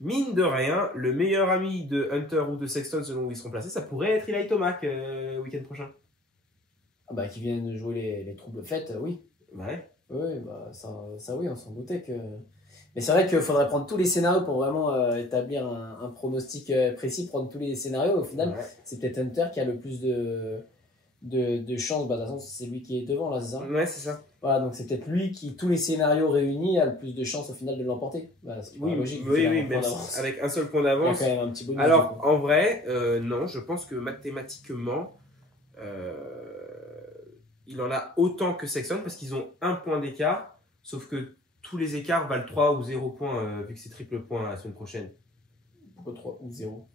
mine de rien, le meilleur ami de Hunter ou de Sexton, selon où ils seront placés, ça pourrait être Eli Tomac week-end prochain. Ah bah qui viennent de jouer les troubles fêtes, oui. Ouais. Oui, bah ça oui, on s'en doutait que. Mais c'est vrai qu'il faudrait prendre tous les scénarios pour vraiment établir un pronostic précis, prendre tous les scénarios. Au final, c'est peut-être Hunter qui a le plus de chances. Bah, de toute façon, c'est lui qui est devant là, c'est ça? Ouais, c'est ça. Voilà, donc c'est peut-être lui qui, tous les scénarios réunis, a le plus de chances au final de l'emporter. Bah, Oui, logique, même avec un seul point d'avance. Il y a quand même un petit bonus. Alors, en vrai, non, je pense que mathématiquement, il en a autant que Sexton parce qu'ils ont un point d'écart, sauf que tous les écarts valent 3 ou 0 points vu que c'est triple point la semaine prochaine. Pourquoi 3 ou 0?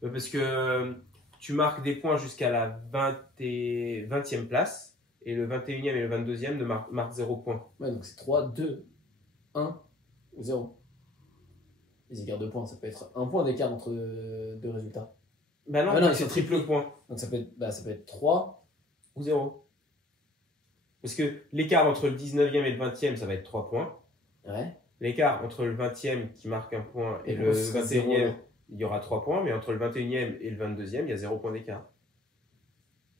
Parce que tu marques des points jusqu'à la 20e place et le 21e et le 22e ne marquent 0 points. Ouais, donc c'est 3, 2, 1 ou 0. Les écarts de points, ça peut être un point d'écart entre deux résultats. Bah non, c'est triple point. Donc ça peut être 3 ou 0. Parce que l'écart entre le 19e et le 20e, ça va être 3 points. Ouais. L'écart entre le 20e qui marque un point et le 21e, il y aura 3 points. Mais entre le 21e et le 22e, il y a 0 point d'écart.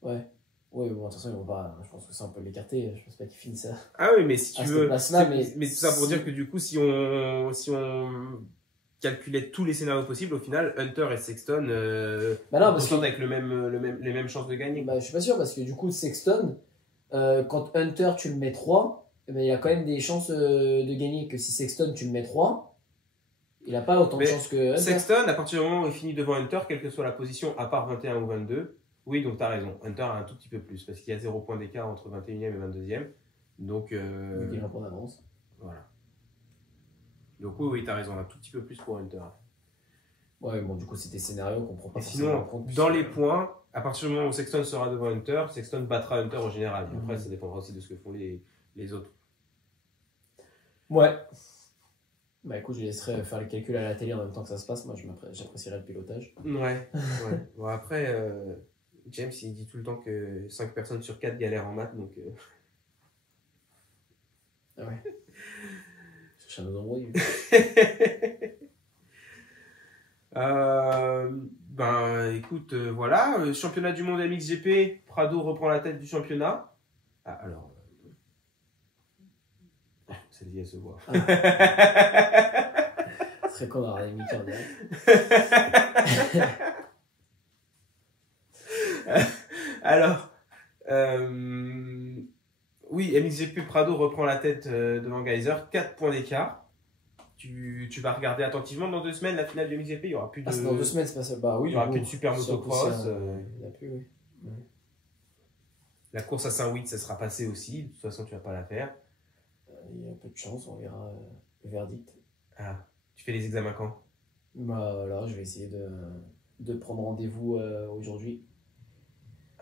Ouais. Oui, bon, de toute façon, ils vont pas. Je pense que ça, on peut l'écarter. Je pense pas qu'ils finissent ça. Ah oui, mais si tu À cette veux. place-là, mais tout ça pour dire que du coup, si on calculait tous les scénarios possibles, au final, Hunter et Sexton Bah non, parce que. avec les mêmes chances de gagner. Bah, je suis pas sûr, parce que du coup, Sexton, quand Hunter, tu le mets 3, eh ben, il a quand même des chances de gagner. Que si Sexton, tu le mets 3, il a pas autant de Mais chances que Hunter. Sexton, à partir du moment où il finit devant Hunter, quelle que soit la position, à part 21 ou 22, oui, donc tu as raison. Hunter a un tout petit peu plus, parce qu'il y a 0 point d'écart entre 21e et 22e. Donc, Il a un point d'avance. voilà. Donc oui, tu as raison, un tout petit peu plus pour Hunter. Ouais, bon, du coup, c'est des scénarios qu'on prend pas Et forcément en sinon, compte. dans les points, à partir du moment où Sexton sera devant Hunter, Sexton battra Hunter en général. Et après, Mhm. ça dépendra aussi de ce que font les autres. Ouais. Bah écoute, je laisserai faire les calculs à la télé en même temps que ça se passe. Moi, j'apprécierais le pilotage. Ouais. Bon, après, James, il dit tout le temps que 5 personnes sur 4 galèrent en maths, donc... Ah ouais. Cherche à nous embrouiller. Ben écoute, voilà, championnat du monde MXGP, Prado reprend la tête du championnat. Ah, alors, celle-ci elle se voit. Ce serait con d'avoir des Mickey en direct. Alors, oui, MXGP Prado reprend la tête devant Geyser, 4 points d'écart. Tu vas regarder attentivement dans 2 semaines la finale de MXGP, il y aura plus de... Ah, c'est dans 2 semaines, c'est pas ça. Bah oui, il y aura du plus coup, de super si on motocross. pousse, il y en a plus, oui. La course à Saint-Witt, ça sera passé aussi. De toute façon, tu vas pas la faire. Il y a un peu de chance, on verra le verdict. Ah, tu fais les examens quand? Bah voilà, je vais essayer de prendre rendez-vous aujourd'hui.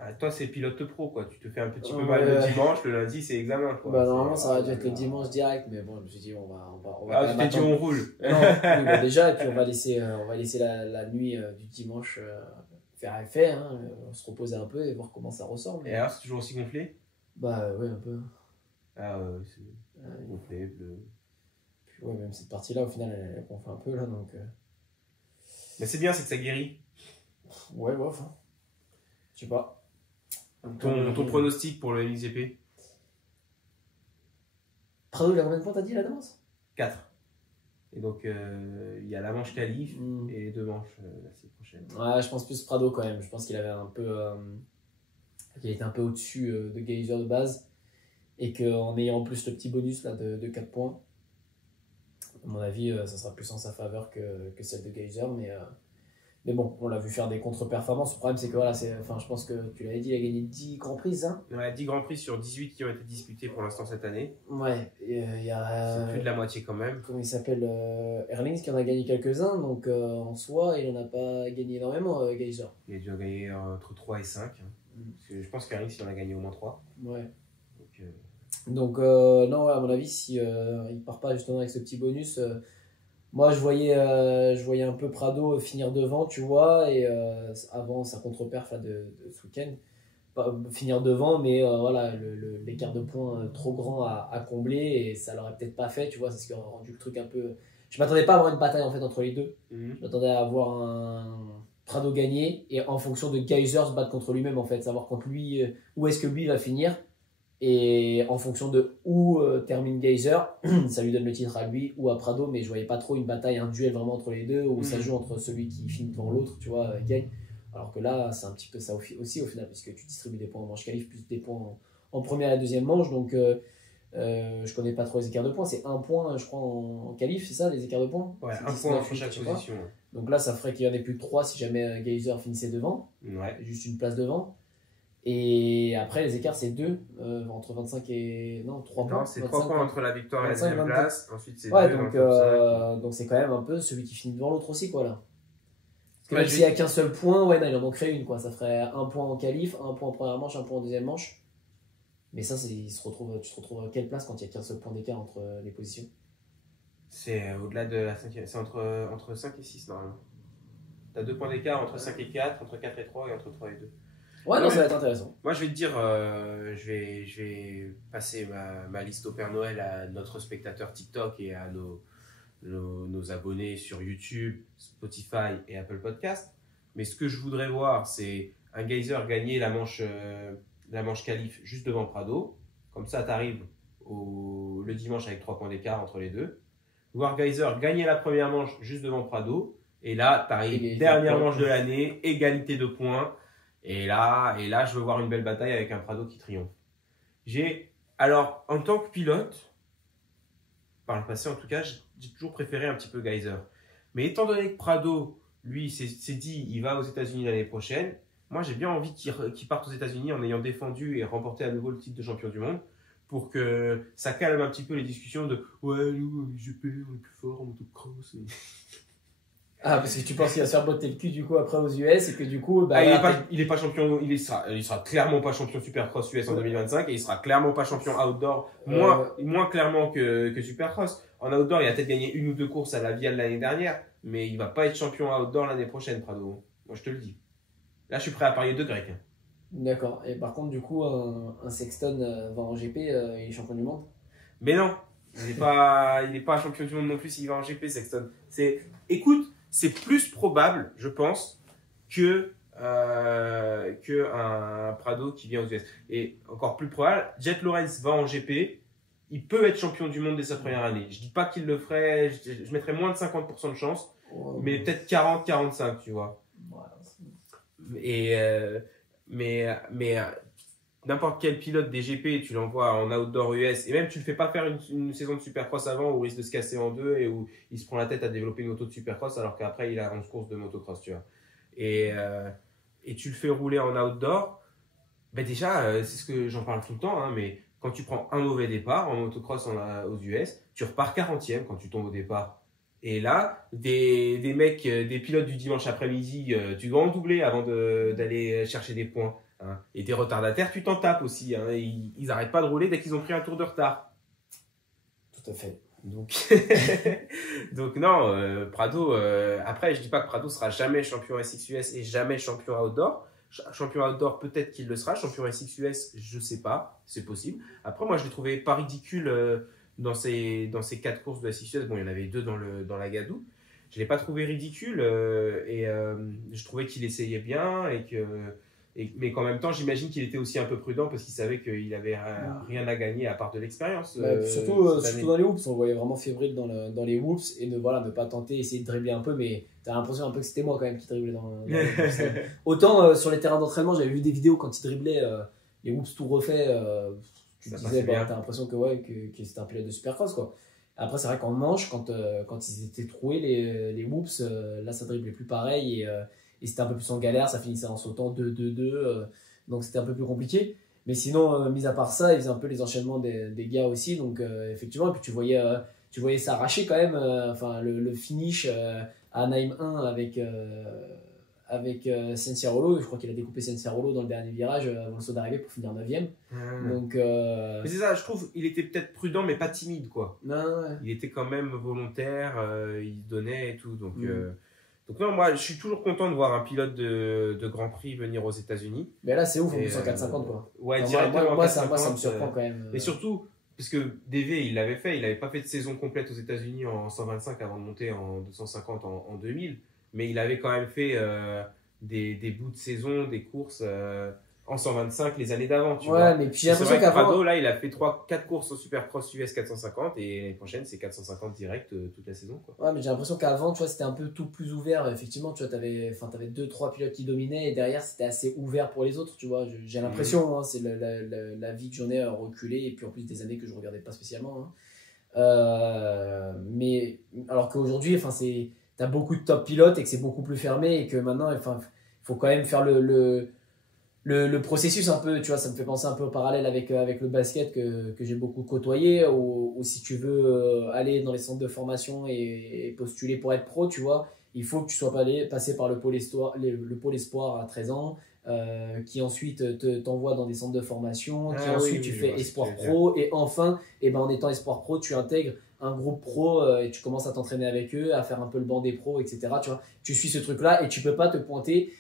Ah, toi, c'est pilote pro, quoi. Tu te fais un petit peu Ouais. mal le dimanche, le lundi, c'est examen, quoi. Bah normalement, ça va dû Ah, être le dimanche direct, mais bon, je me suis dit, on va Ah, quand tu même t'es dit, attendre. on roule. Non, oui, bah déjà, et puis on va laisser la nuit du dimanche faire effet, hein, se reposer un peu et voir comment ça ressort. Et Mais... alors, c'est toujours aussi gonflé? Bah ouais, un peu. Ah, c'est gonflé, bleu. Puis ouais, même cette partie-là, au final, elle gonfle un peu, là, donc... Mais c'est bien, c'est que ça guérit. Ouais, enfin. Je sais pas. Ton pronostic pour le MXGP? Prado, il a combien de points t'as dit là d'avance? 4. Et donc, il y a la manche qualif et les 2 manches la semaine prochaine. Ouais, je pense plus Prado quand même. Je pense qu'il avait un peu... qu'il était un peu au-dessus de Geyser de base. Et qu'en ayant en plus le petit bonus là, de 4 points, à mon avis, ça sera plus en sa faveur que celle de Geyser. Mais bon, on l'a vu faire des contre-performances. Le problème, c'est que voilà, je pense que tu l'avais dit, il a gagné 10 Grands Prix, hein. Ouais, 10 Grands Prix sur 18 qui ont été disputés pour l'instant cette année. Ouais, il y a... C'est plus de la moitié quand même. Comment il s'appelle Erlings qui en a gagné quelques-uns, donc en soi, il n'en a pas gagné énormément, Geyser. Il a dû en gagner entre 3 et 5. Parce que je pense qu'Erlings, il en a gagné au moins 3. Ouais. Donc, non, ouais, à mon avis, si il part pas justement avec ce petit bonus, moi je voyais un peu Prado finir devant, tu vois, et avant sa contre-perf là, de ce week-end, finir devant, mais voilà, l'écart de points trop grand à combler, et ça l'aurait peut-être pas fait, tu vois, c'est ce qui aurait rendu le truc un peu. Je m'attendais pas à avoir une bataille en fait entre les deux. Je m'attendais à avoir un Prado gagner, et en fonction de Geyser se battre contre lui-même, en fait, savoir contre lui, où est-ce que lui va finir. Et en fonction de où termine Geyser, ça lui donne le titre à lui ou à Prado, mais je voyais pas trop une bataille, un duel vraiment entre les deux, où ça joue entre celui qui finit devant l'autre, tu vois, gagne. Alors que là, c'est un petit peu ça aussi au final, puisque tu distribues des points en manche qualif, plus des points en première et la deuxième manche, donc je connais pas trop les écarts de points, c'est 1 point, je crois, en qualif, c'est ça, les écarts de points? Ouais, c'est 1 point entre chaque position. Ouais. Donc là, ça ferait qu'il y en ait plus que 3 si jamais Geyser finissait devant, juste une place devant. Et après, les écarts, c'est 2, entre 25 et... Non, 3 points. Non, c'est 3 points entre la victoire et la deuxième place. Ensuite, c'est 2 ouais, donc c'est quand même un peu celui qui finit devant l'autre aussi, quoi, là. Parce que même s'il n'y a qu'un seul point, ouais, non, il en manquerait une, quoi. Ça ferait 1 point en qualif, 1 point en première manche, 1 point en deuxième manche. Mais ça, tu te retrouves à quelle place quand il n'y a qu'un seul point d'écart entre les positions? C'est au-delà de la 5e. C'est entre 5 et 6, normalement. Tu as 2 points d'écart entre 5 et 4, entre 4 et 3 et entre 3 et 2. Ouais, non, ça va être intéressant. Moi, je vais te dire, je vais passer ma liste au Père Noël à notre spectateur TikTok et à nos abonnés sur YouTube, Spotify et Apple Podcast. Mais ce que je voudrais voir, c'est un Geyser gagner la manche la manche qualif juste devant Prado. Comme ça, tu arrives le dimanche avec 3 points d'écart entre les deux. Voir Geyser gagner la première manche juste devant Prado. Et là, tu arrives dernière manche de l'année, égalité de points. Et là, je veux voir une belle bataille avec un Prado qui triomphe. Alors, en tant que pilote, par le passé en tout cas, j'ai toujours préféré un petit peu Geyser. Mais étant donné que Prado, lui, s'est dit il va aux États-Unis l'année prochaine, moi j'ai bien envie qu'il parte aux États-Unis en ayant défendu et remporté à nouveau le titre de champion du monde pour que ça calme un petit peu les discussions de ouais, nous, GP, on est plus fort en motocross. Ah, parce que tu penses qu'il va se faire botter le cul du coup après aux US et que du coup. Bah, il est pas champion, il sera clairement pas champion Supercross US en 2025 et il sera clairement pas champion outdoor, moins clairement que Supercross. En outdoor, il a peut-être gagné une ou deux courses à la Viale l'année dernière, mais il va pas être champion outdoor l'année prochaine, Prado. Moi je te le dis. Là, je suis prêt à parier 2 Grecs. D'accord. Et par contre, du coup, un Sexton va en GP, il est champion du monde? Mais non, il est pas champion du monde non plus s'il va en GP, Sexton. Écoute, c'est plus probable, je pense, que un Prado qui vient aux US. Et encore plus probable, Jet Lawrence va en GP, il peut être champion du monde dès sa première année. Je dis pas qu'il le ferait, je mettrais moins de 50% de chance, mais peut-être 40-45, tu vois. Mais n'importe quel pilote des GP, tu l'envoies en outdoor US, et même tu le fais pas faire une saison de Supercross avant où il risque de se casser en deux et où il se prend la tête à développer une auto de Supercross alors qu'après il a 11 courses de motocross, tu vois. Et tu le fais rouler en outdoor, ben déjà, c'est ce que j'en parle tout le temps, hein, mais quand tu prends un mauvais départ en motocross aux US, tu repars 40e quand tu tombes au départ. Et là, des mecs, des pilotes du dimanche après-midi, tu dois en doubler avant d'aller chercher des points. Hein. Et tes retardataires, tu t'en tapes aussi. Hein. Ils n'arrêtent pas de rouler dès qu'ils ont pris un tour de retard. Tout à fait. Donc non, Prado, après, je dis pas que Prado sera jamais champion SXUS et jamais champion outdoor. Champion outdoor, peut-être qu'il le sera. Champion SXUS, je sais pas, c'est possible. Après, moi, je l'ai trouvé pas ridicule dans ces 4 courses de SXUS. Bon, il y en avait 2 dans la Gadoue. Je l'ai pas trouvé ridicule et je trouvais qu'il essayait bien mais qu'en même temps, j'imagine qu'il était aussi un peu prudent parce qu'il savait qu'il avait rien à gagner à part de l'expérience. Surtout dans les whoops, on le voyait vraiment fébrile dans les whoops et ne pas tenter, essayer de dribbler un peu, mais t'as l'impression un peu que c'était moi quand même qui driblais dans les whoops. Autant sur les terrains d'entraînement, j'avais vu des vidéos quand il driblait les whoops tout refaits, tu te disais, t'as l'impression que c'était un pilote de supercross quoi. Après, c'est vrai qu'en manche, quand ils étaient troués, les whoops, là ça driblait plus pareil et c'était un peu plus en galère, ça finissait en sautant 2-2-2, donc c'était un peu plus compliqué. Mais sinon, mis à part ça, ils faisaient un peu les enchaînements des gars aussi, donc effectivement, et puis tu voyais s'arracher quand même, le finish à Naïm 1 avec Cianciarulo, je crois qu'il a découpé Cianciarulo dans le dernier virage avant le saut d'arrivée pour finir 9ème. Donc, mais c'est ça, je trouve, il était peut-être prudent mais pas timide quoi. Non, ouais. Il était quand même volontaire, il donnait et tout, donc non, moi je suis toujours content de voir un pilote de Grand Prix venir aux États-Unis. Mais là c'est ouf, en plus en 450 quoi. Ouais, enfin, directement. Moi ça me surprend quand même. Et surtout, parce que DV il l'avait fait, il n'avait pas fait de saison complète aux États-Unis en 125 avant de monter en 250 en 2000, mais il avait quand même fait des bouts de saison, des courses en 125 les années d'avant. Tu vois. Mais puis j'ai l'impression qu'avant. Prado, là, il a fait 4 courses au Supercross US 450 et l'année prochaine, c'est 450 direct toute la saison. Quoi. Ouais, mais j'ai l'impression qu'avant, tu vois, c'était un peu tout plus ouvert. Effectivement, tu vois, t'avais 2-3 pilotes qui dominaient et derrière, c'était assez ouvert pour les autres, tu vois. J'ai l'impression, hein, c'est la vie que j'en ai reculé et puis en plus des années que je regardais pas spécialement. Hein. Mais alors qu'aujourd'hui, t'as beaucoup de top pilotes et que c'est beaucoup plus fermé et que maintenant, il faut quand même faire le processus un peu, tu vois, ça me fait penser un peu au parallèle avec le basket que j'ai beaucoup côtoyé, ou si tu veux aller dans les centres de formation et postuler pour être pro, tu vois, il faut que tu sois passé par le pôle espoir à 13 ans, qui ensuite t'envoie dans des centres de formation, qui ensuite tu fais espoir pro, et enfin, en étant espoir pro, tu intègres un groupe pro et tu commences à t'entraîner avec eux, à faire un peu le banc des pros, etc. Tu vois, tu suis ce truc-là et tu peux pas te pointer.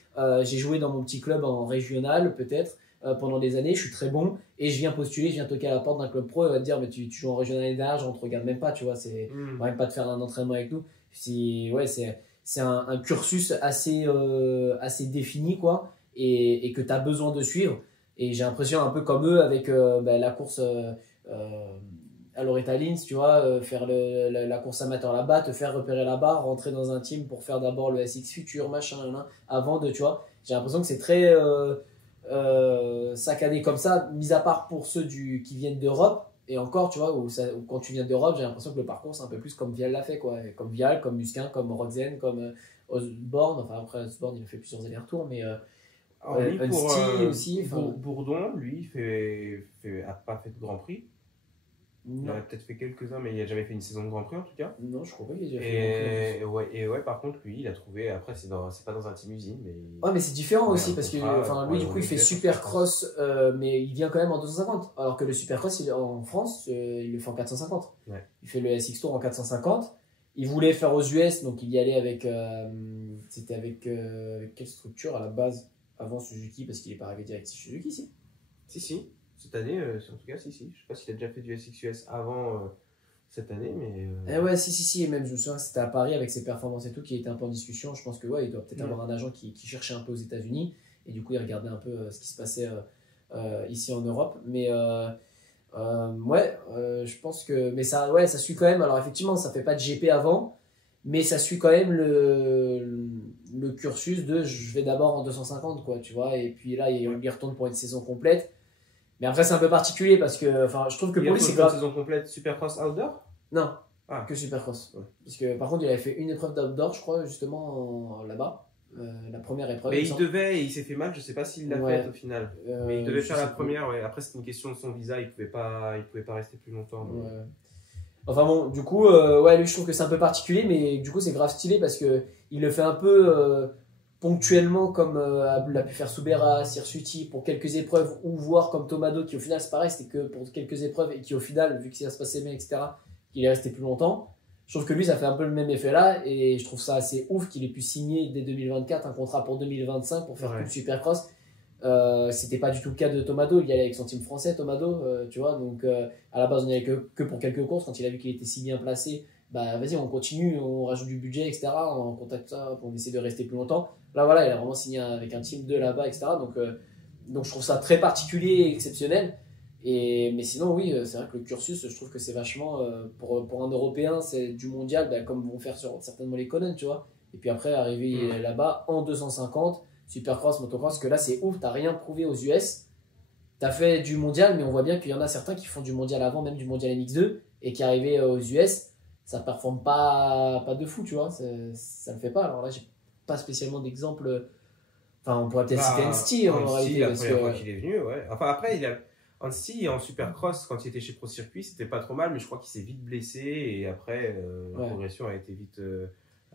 J'ai joué dans mon petit club en régional peut-être pendant des années, je suis très bon et je viens postuler, je viens toquer à la porte d'un club pro et on va te dire mais tu joues en régional l'année dernière, on te regarde même pas, tu vois, c'est même pas de faire un entraînement avec nous. C'est un cursus assez défini quoi et que tu as besoin de suivre. Et j'ai l'impression un peu comme eux avec la course à Loretta Lyns, tu vois, faire la course amateur là-bas, te faire repérer là-bas, rentrer dans un team pour faire d'abord le SX Future, machin, avant de, tu vois. J'ai l'impression que c'est très saccadé comme ça, mis à part pour ceux qui viennent d'Europe. Et encore, tu vois, où quand tu viens d'Europe, j'ai l'impression que le parcours, c'est un peu plus comme Vial l'a fait, quoi. Comme Vial, comme Musquin, comme Roxen, comme Osborne. Enfin, après, Osborne, il a fait plusieurs allers-retours, mais Lui, pour Unsty aussi. Bourdon, lui, a pas fait de Grand Prix. Il Non. aurait peut-être fait quelques-uns, mais il n'a jamais fait une saison de Grand Prix en tout cas. Non, je crois pas qu'il ait déjà fait. Ouais, par contre, lui, il a trouvé. Après, c'est pas dans un team usine, mais. Ouais, mais c'est différent aussi parce que lui, du coup, il fait super Supercross, mais il vient quand même en 250. Alors que le Supercross, en France, il le fait en 450. Ouais. Il fait le SX Tour en 450. Il voulait faire aux US, donc il y allait avec. C'était avec quelle structure à la base avant Suzuki, parce qu'il n'est pas arrivé direct Suzuki, si. Si. Cette année, en tout cas, si. Je sais pas s'il a déjà fait du SXUS avant cette année, mais. Eh ouais, si. Et même, je me souviens que c'était à Paris avec ses performances et tout qui était un peu en discussion. Je pense que ouais, il doit peut-être avoir un agent qui cherchait un peu aux États-Unis. Et du coup, il regardait un peu ce qui se passait ici en Europe. Mais je pense que. Mais ça suit quand même. Alors, effectivement, ça fait pas de GP avant. Mais ça suit quand même le cursus de je vais d'abord en 250, quoi, tu vois. Et puis là, il y retourne pour une saison complète. Mais après, c'est un peu particulier parce que je trouve que pour lui, c'est grave. Une saison complète Supercross Outdoor ? Non, que Supercross. Ouais. Parce que par contre, il avait fait une épreuve d'outdoor, je crois, justement là-bas. La première épreuve. Mais il s'est fait mal, je sais pas s'il l'a faite au final. Mais il devait faire la première, ouais. Après, c'était une question de son visa, il pouvait pas rester plus longtemps. Mais... Ouais. Enfin bon, du coup, lui, je trouve que c'est un peu particulier, mais du coup, c'est grave stylé parce que il le fait un peu. Ponctuellement comme l'a pu faire Soubera, Hirsuti pour quelques épreuves, ou voir comme Tomado qui au final c'est pareil, c'était que pour quelques épreuves et qui au final, vu que ça se passait bien, etc., qu'il est resté plus longtemps. Je trouve que lui ça fait un peu le même effet là et je trouve ça assez ouf qu'il ait pu signer dès 2024 un contrat pour 2025 pour faire tout le Supercross. C'était pas du tout le cas de Tomado, il y allait avec son team français Tomado, tu vois, donc à la base on n'y allait que pour quelques courses. Quand il a vu qu'il était si bien placé, bah vas-y on continue, on rajoute du budget, etc., on contacte ça pour essayer de rester plus longtemps. Là voilà, il a vraiment signé avec un team 2 là-bas, etc., donc je trouve ça très particulier et exceptionnel. Mais sinon oui, c'est vrai que le cursus, je trouve que c'est vachement pour un Européen, c'est du mondial, comme vont faire certainement les Conan, tu vois, et puis après arriver là-bas en 250 Supercross, motocross, que là c'est ouf, t'as rien prouvé aux US, t'as fait du mondial, mais on voit bien qu'il y en a certains qui font du mondial avant, même du mondial MX2, et qui arrivaient aux US, ça performe pas de fou, tu vois, ça le fait pas. Alors là, j'ai pas spécialement d'exemple. Enfin, on pourrait peut-être citer Unsty en réalité. La première fois qu'il est venu, ouais. Enfin, après, Unsty en Supercross, quand il était chez Pro Circuit, c'était pas trop mal, mais je crois qu'il s'est vite blessé, et après, la progression a été vite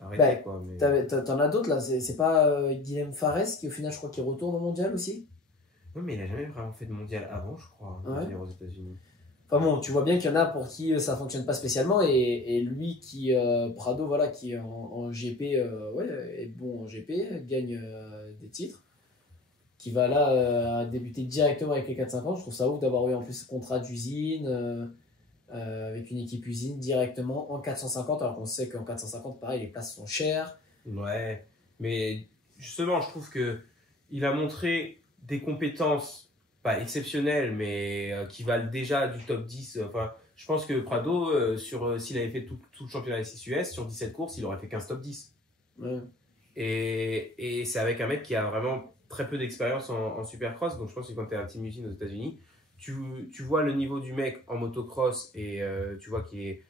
arrêtée, quoi. Mais... T'en as d'autres là, c'est pas Guillaume Fares qui au final, je crois qu'il retourne au mondial aussi. Oui, mais il a jamais vraiment fait de mondial avant, je crois, aux États-Unis. Enfin bon, tu vois bien qu'il y en a pour qui ça fonctionne pas spécialement, et lui Prado, voilà, qui est en GP, est bon en GP, gagne des titres, qui va là débuter directement avec les 450. Je trouve ça ouf d'avoir eu en plus ce contrat d'usine avec une équipe usine directement en 450, alors qu'on sait qu'en 450, pareil, les places sont chères. Ouais, mais justement, je trouve que il a montré des compétences pas exceptionnelles, mais qui valent déjà du top 10. Enfin, je pense que Prado, s'il avait fait tout le championnat SXUS, sur 17 courses, il aurait fait 15 top 10. Ouais. Et c'est avec un mec qui a vraiment très peu d'expérience en Supercross. Donc je pense que quand tu es un team usine aux États-Unis, tu vois le niveau du mec en motocross, et tu vois qu'il est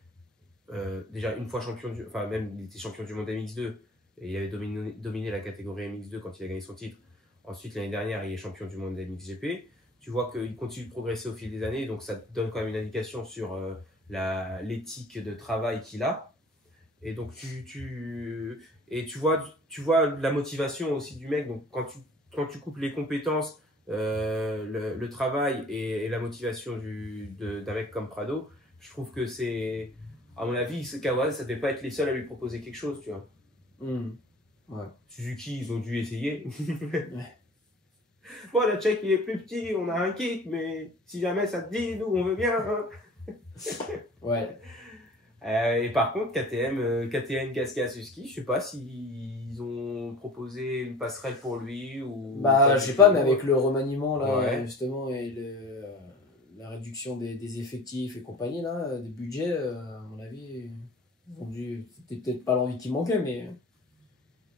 déjà une fois champion enfin même il était champion du monde MX2, et il avait dominé la catégorie MX2 quand il a gagné son titre. Ensuite, l'année dernière, il est champion du monde MXGP. Tu vois qu'il continue de progresser au fil des années, donc ça te donne quand même une indication sur l'éthique de travail qu'il a. Et donc tu vois la motivation aussi du mec. Donc quand tu coupes les compétences, le travail et la motivation d'un mec comme Prado, je trouve que c'est, à mon avis, Kawasaki, ça ne devait pas être les seuls à lui proposer quelque chose, tu vois. Ouais. Suzuki, ils ont dû essayer. Ouais. Bon, le check il est plus petit, on a un kit, mais si jamais ça te dit, nous on veut bien. Hein. Ouais. Et par contre, KTM Gasquet Suzuki, je sais pas s'ils ont proposé une passerelle pour lui ou. Bah, je sais pas, mais avec le remaniement, là, Ouais. justement, et la réduction des effectifs et compagnie, là, des budgets, à mon avis, c'était peut-être pas l'envie qui manquait, mais.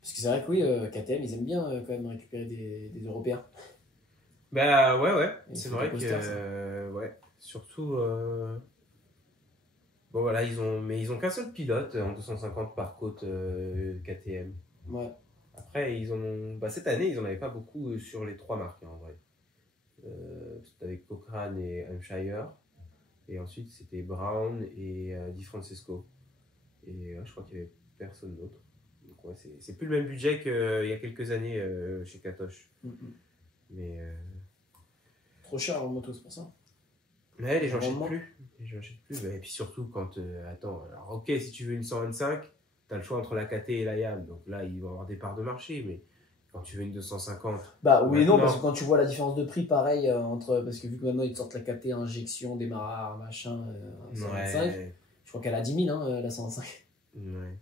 Parce que c'est vrai que oui, KTM, ils aiment bien quand même récupérer des Européens. Bah ouais, Et c'est c'est vrai top que poster, ça. ouais, surtout bon voilà, ils ont qu'un seul pilote en 250 par côte KTM. Ouais. Après cette année, ils en avaient pas beaucoup sur les trois marques hein, en vrai. C'était avec Cochrane et Hampshire et ensuite c'était Brown et Di Francesco. Et je crois qu'il y avait personne d'autre. Donc ouais, c'est plus le même budget qu'il y a quelques années chez Katoche. Mais Trop cher en moto, c'est pour ça. ouais, les gens Rendement. achètent plus. Les gens achètent plus. Et puis surtout quand. Attends, alors ok, si tu veux une 125, t'as le choix entre la KT et la YAM. Donc là, ils vont avoir des parts de marché. Mais quand tu veux une 250. Bah oui et non, maintenant- parce que quand tu vois la différence de prix, pareil, entre. Parce que vu que maintenant ils te sortent la KT, injection, démarrage, machin, 125, Ouais. je crois qu'elle a 10 000, hein, la 125. Ouais.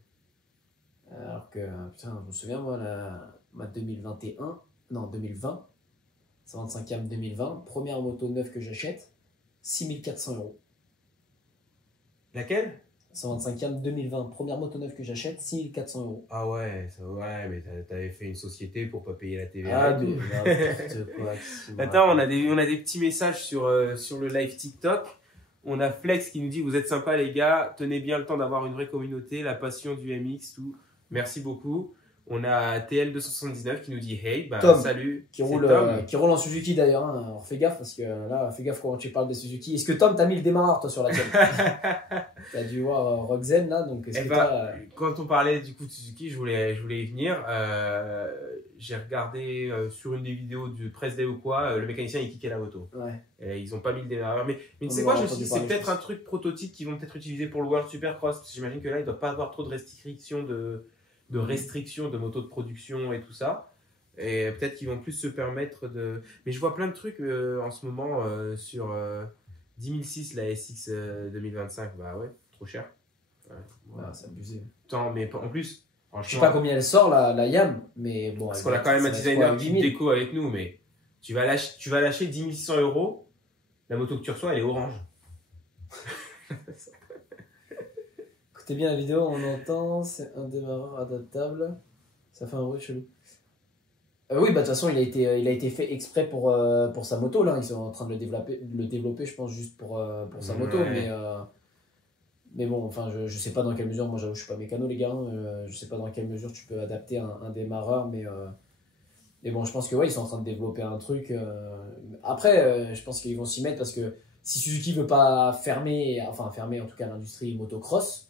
Alors que, putain, je me souviens, moi, ma 2021, non, 2020, 125e 2020, première moto neuve que j'achète, 6400 euros. Laquelle 125e 2020, première moto neuve que j'achète, 6400 euros. Ah ouais, ouais, mais t'avais fait une société pour pas payer la TVA. Ah, et tout. mais n'importe quoi. Attends, on a des petits messages sur le live TikTok. On a Flex qui nous dit vous êtes sympas les gars, tenez bien le temps d'avoir une vraie communauté, la passion du MX, tout. Merci beaucoup. On a TL279 qui nous dit hey, bah, Tom, salut. Qui c'est roule, Tom. qui roule en Suzuki d'ailleurs, hein. Alors fais gaffe parce que là, fais gaffe quand tu parles des Suzuki. Est-ce que Tom, t'as mis le démarreur toi sur la tienne? T'as dû voir Roxen là, donc est-ce Eh que ben, t'as. quand on parlait du coup de Suzuki, je voulais y venir. J'ai regardé sur une des vidéos du press day ou quoi, le mécanicien il kickait la moto. Ouais. Et ils ont pas mis le démarreur. Mais tu On sais en quoi, a je me suis entendu dit c'est parler, peut-être je un pense. truc prototype qu'ils vont peut-être utiliser pour le World Supercross. Parce que j'imagine que là, il doit pas avoir trop de restrictions de restrictions de motos de production et tout ça. Et peut-être qu'ils vont plus se permettre de. Mais je vois plein de trucs en ce moment sur 10006, la SX 2025. Bah ouais, trop cher. Ouais, voilà. Ouais, c'est abusé. Attends, mais en plus, Je sais franchement, pas combien elle sort la YAM, mais bon. parce elle qu'on va a quand être- même un ça va être quoi, designer qui 8000? déco avec nous, mais tu vas lâcher 10 600 euros, la moto que tu reçois, elle est orange. Écoutez bien la vidéo, on entend, c'est un démarreur adaptable. Ça fait un bruit chelou. Oui, bah de toute façon, il a été fait exprès pour sa moto. Là, ils sont en train de le développer, je pense, juste pour sa moto. Ouais. Mais bon, enfin, je sais pas dans quelle mesure. Moi, j'avoue, je suis pas mécano, les gars. Je sais pas dans quelle mesure tu peux adapter un démarreur. Mais bon, je pense que ouais, ils sont en train de développer un truc. Après, je pense qu'ils vont s'y mettre parce que si Suzuki veut pas fermer en tout cas l'industrie motocross,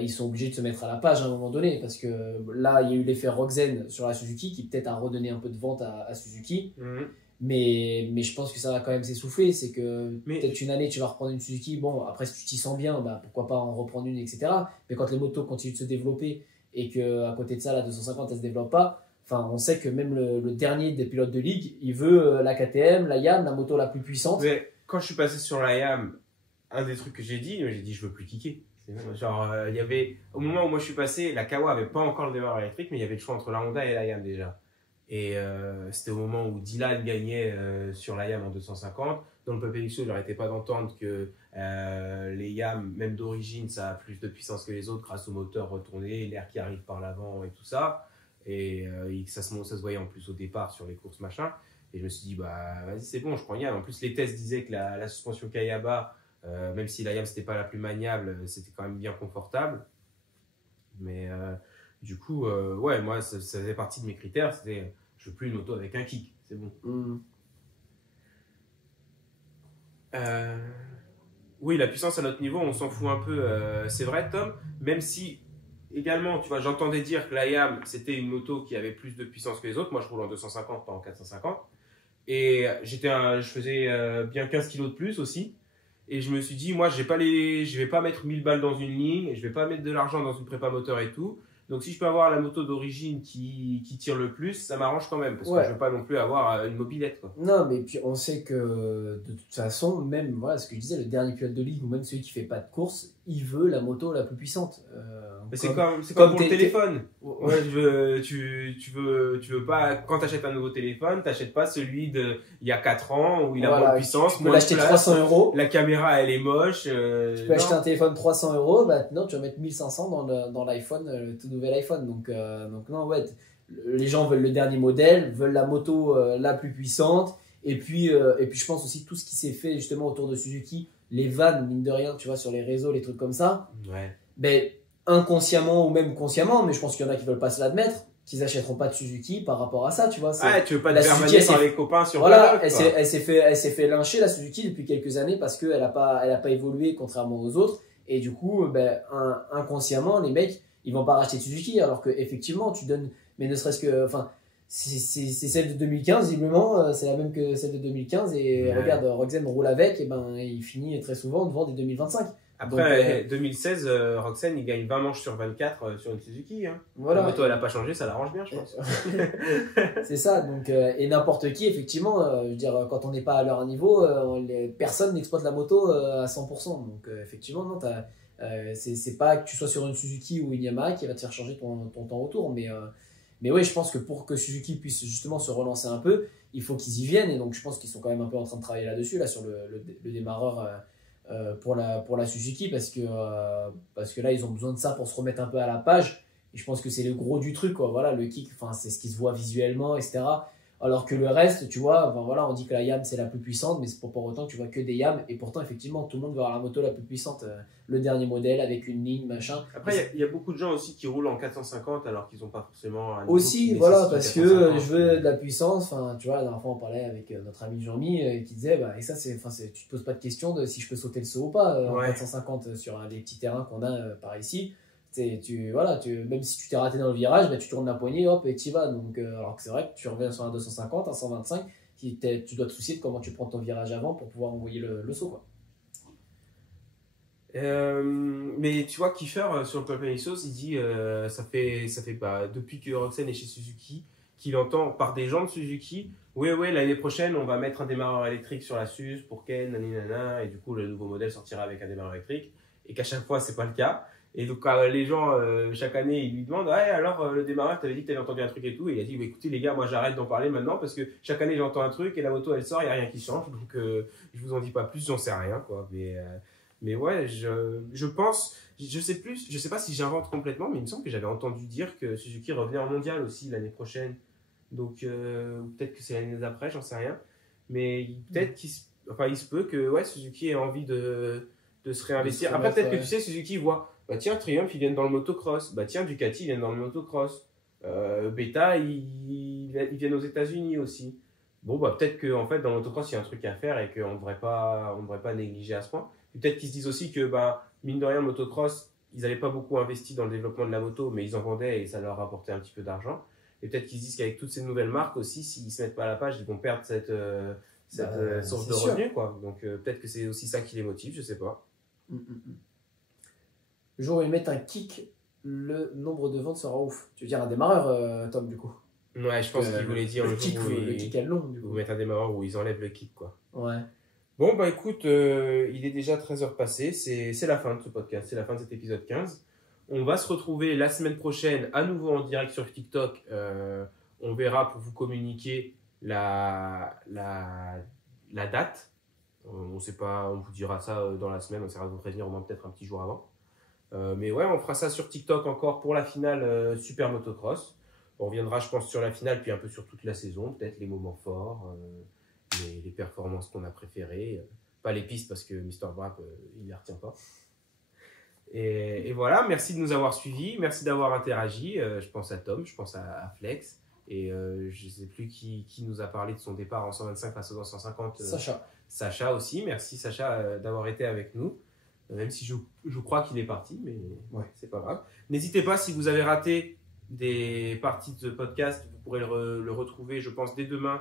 ils sont obligés de se mettre à la page à un moment donné parce que là il y a eu l'effet Roxen sur la Suzuki qui peut-être a redonné un peu de vente à Suzuki, Mhm. mais je pense que ça va quand même s'essouffler. C'est que Mais- peut-être une année tu vas reprendre une Suzuki, bon après si tu t'y sens bien, bah, pourquoi pas en reprendre une, etc. Mais quand les motos continuent de se développer et qu'à côté de ça la 250 elle se développe pas, enfin on sait que même le dernier des pilotes de ligue il veut la KTM, la YAM, la moto la plus puissante. Mais quand je suis passé sur la YAM, un des trucs que j'ai dit je veux plus kicker. C'est bon. Genre, il y avait, au moment où moi je suis passé, la Kawa avait pas encore le démarreur électrique, mais il y avait le choix entre la Honda et la YAM déjà. Et c'était au moment où Dylan gagnait sur la YAM en 250. Dans le Peuple XO, il leur était pas d'entendre que les YAM, même d'origine, ça a plus de puissance que les autres grâce au moteur retourné, l'air qui arrive par l'avant et tout ça. Et ça se voyait en plus au départ sur les courses machin. Et je me suis dit, bah vas-y, c'est bon, je prends YAM. En plus, les tests disaient que la suspension Kayaba, même si la YAM c'était pas la plus maniable, c'était quand même bien confortable. Mais du coup, ouais, moi, ça faisait partie de mes critères. C'était, je veux plus une moto avec un kick, c'est bon. Oui, la puissance à notre niveau, on s'en fout un peu. C'est vrai, Tom, même si également, tu vois, j'entendais dire que la YAM, c'était une moto qui avait plus de puissance que les autres. Moi, je roule en 250, pas en 450. Et je faisais bien 15 kilos de plus aussi. Et je me suis dit, moi, je vais pas mettre 1000 balles dans une ligne, et je vais pas mettre de l'argent dans une prépa moteur et tout. Donc si je peux avoir la moto d'origine qui tire le plus, ça m'arrange quand même, parce que je veux pas non plus avoir une mobilette, quoi. Non, mais puis on sait que de toute façon, même voilà, ce que je disais, le dernier pilote de ligue ou même celui qui fait pas de course, il veut la moto la plus puissante. Mais c'est comme pour le téléphone. Ouais, tu veux pas, quand tu achètes un nouveau téléphone, tu n'achètes pas celui d'il y a 4 ans où il a moins de puissance. Tu peux l'acheter 300 €. La caméra, elle est moche. Tu peux acheter un téléphone 300 €, bah, non, tu vas mettre 1500 dans l'iPhone, le tout nouvel iPhone. Donc non, ouais, les gens veulent le dernier modèle, veulent la moto la plus puissante. Et puis je pense aussi tout ce qui s'est fait justement autour de Suzuki, les vannes, mine de rien, tu vois, sur les réseaux, les trucs comme ça. Ouais. Ben, inconsciemment ou même consciemment, mais je pense qu'il y en a qui veulent pas se l'admettre, qu'ils achèteront pas de Suzuki par rapport à ça, tu vois. Tu veux pas te faire manier par les copains sur voilà, elle s'est fait lyncher la Suzuki depuis quelques années parce qu'elle a pas évolué contrairement aux autres, et du coup, ben, inconsciemment, les mecs, ils vont pas racheter de Suzuki, alors que effectivement, tu donnes, mais ne serait-ce que, enfin, c'est celle de 2015, visiblement, c'est la même que celle de 2015, et regarde, Roxen roule avec, et ben, il finit très souvent devant des 2025. Après, 2016, Roxen, il gagne 20 manches sur 24 sur une Suzuki. Hein. Voilà. La moto, elle n'a pas changé, ça l'arrange bien, je pense. C'est ça, donc, et n'importe qui, effectivement, je veux dire, quand on n'est pas à leur niveau, personne n'exploite la moto à 100%. Donc, effectivement, non, c'est pas que tu sois sur une Suzuki ou une Yamaha qui va te faire changer ton temps autour. Mais oui, je pense que pour que Suzuki puisse justement se relancer un peu, il faut qu'ils y viennent. Et donc, je pense qu'ils sont quand même un peu en train de travailler là-dessus, là, sur le démarreur. Pour la Suzuki parce que là ils ont besoin de ça pour se remettre un peu à la page, et je pense que c'est le gros du truc, quoi. Voilà, le kick, c'est ce qui se voit visuellement, etc. Alors que le reste, tu vois, voilà, on dit que la YAM c'est la plus puissante, mais c'est pas pour autant que tu vois que des YAM, et pourtant effectivement tout le monde veut avoir la moto la plus puissante, le dernier modèle avec une ligne, machin. Après il y a beaucoup de gens aussi qui roulent en 450 alors qu'ils n'ont pas forcément un aussi, voilà, parce que je veux de la puissance. Enfin, tu vois, la dernière fois on parlait avec notre ami Jean-Mi qui disait, bah, et ça tu te poses pas de question de si je peux sauter le saut ou pas en 450 sur des petits terrains qu'on a par ici. Même si tu t'es raté dans le virage, bah, tu tournes la poignée, hop, et tu y vas. Donc, alors que c'est vrai que tu reviens sur un 250, un 125, tu dois te soucier de comment tu prends ton virage avant pour pouvoir envoyer le saut, quoi. Mais tu vois, Kiefer sur le Pulp Sauce, il dit ça fait depuis que Roxen est chez Suzuki qu'il entend par des gens de Suzuki, ouais, l'année prochaine on va mettre un démarreur électrique sur la Suze pour Ken, naninana, et du coup le nouveau modèle sortira avec un démarreur électrique, et qu'à chaque fois c'est pas le cas. Et donc les gens chaque année ils lui demandent alors le démarreur, t'avais dit que t'avais entendu un truc et tout, et il a dit écoutez les gars, moi j'arrête d'en parler maintenant parce que chaque année j'entends un truc et la moto elle sort, il n'y a rien qui change, donc je vous en dis pas plus, j'en sais rien, quoi. Mais ouais, je pense, je sais pas si j'invente complètement, mais il me semble que j'avais entendu dire que Suzuki revenait en mondial aussi l'année prochaine. Donc peut-être que c'est l'année d'après, j'en sais rien. Mais peut-être il se peut que Suzuki ait envie de se réinvestir. Après, peut-être que tu sais, Suzuki voit, bah tiens, Triumph, ils viennent dans le motocross. Bah tiens, Ducati, ils viennent dans le motocross. Beta, ils viennent aux États-Unis aussi. Bon, bah peut-être qu'en fait, dans le motocross, il y a un truc à faire et qu'on ne devrait pas négliger à ce point. Peut-être qu'ils se disent aussi que, mine de rien, le motocross, ils n'avaient pas beaucoup investi dans le développement de la moto, mais ils en vendaient et ça leur rapportait un petit peu d'argent. Et peut-être qu'ils se disent qu'avec toutes ces nouvelles marques aussi, s'ils ne se mettent pas à la page, ils vont perdre cette source de revenus, quoi. Donc peut-être que c'est aussi ça qui les motive, je sais pas. Le jour où ils mettent un kick, le nombre de ventes sera ouf. Tu veux dire un démarreur, Tom, du coup? Ouais, je pense qu'il voulait dire le kick à long, du coup. Vous mettez un démarreur où ils enlèvent le kick, quoi. Ouais. Bon, bah écoute, il est déjà 13h passé, c'est la fin de ce podcast, c'est la fin de cet épisode 15. On va se retrouver la semaine prochaine, à nouveau en direct sur TikTok. On verra pour vous communiquer la date. On sait pas, on vous dira ça dans la semaine, on essaiera de vous prévenir au moins peut-être un petit jour avant. Mais ouais, on fera ça sur TikTok encore pour la finale Super Motocross. On reviendra, je pense, sur la finale, puis un peu sur toute la saison, peut-être les moments forts. Les performances qu'on a préférées, pas les pistes parce que Mr. Brap il les retient pas. Et voilà, merci de nous avoir suivis, merci d'avoir interagi. Je pense à Tom, je pense à Flex, et je sais plus qui nous a parlé de son départ en 125 face au 150. Sacha aussi, merci Sacha d'avoir été avec nous, même si je crois qu'il est parti, mais ouais, c'est pas grave. N'hésitez pas, si vous avez raté des parties de podcast, vous pourrez le retrouver, je pense, dès demain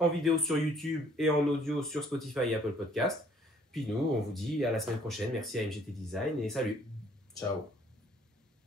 en vidéo sur YouTube et en audio sur Spotify et Apple Podcast. Puis nous, on vous dit à la semaine prochaine. Merci à MGT Design et salut. Ciao.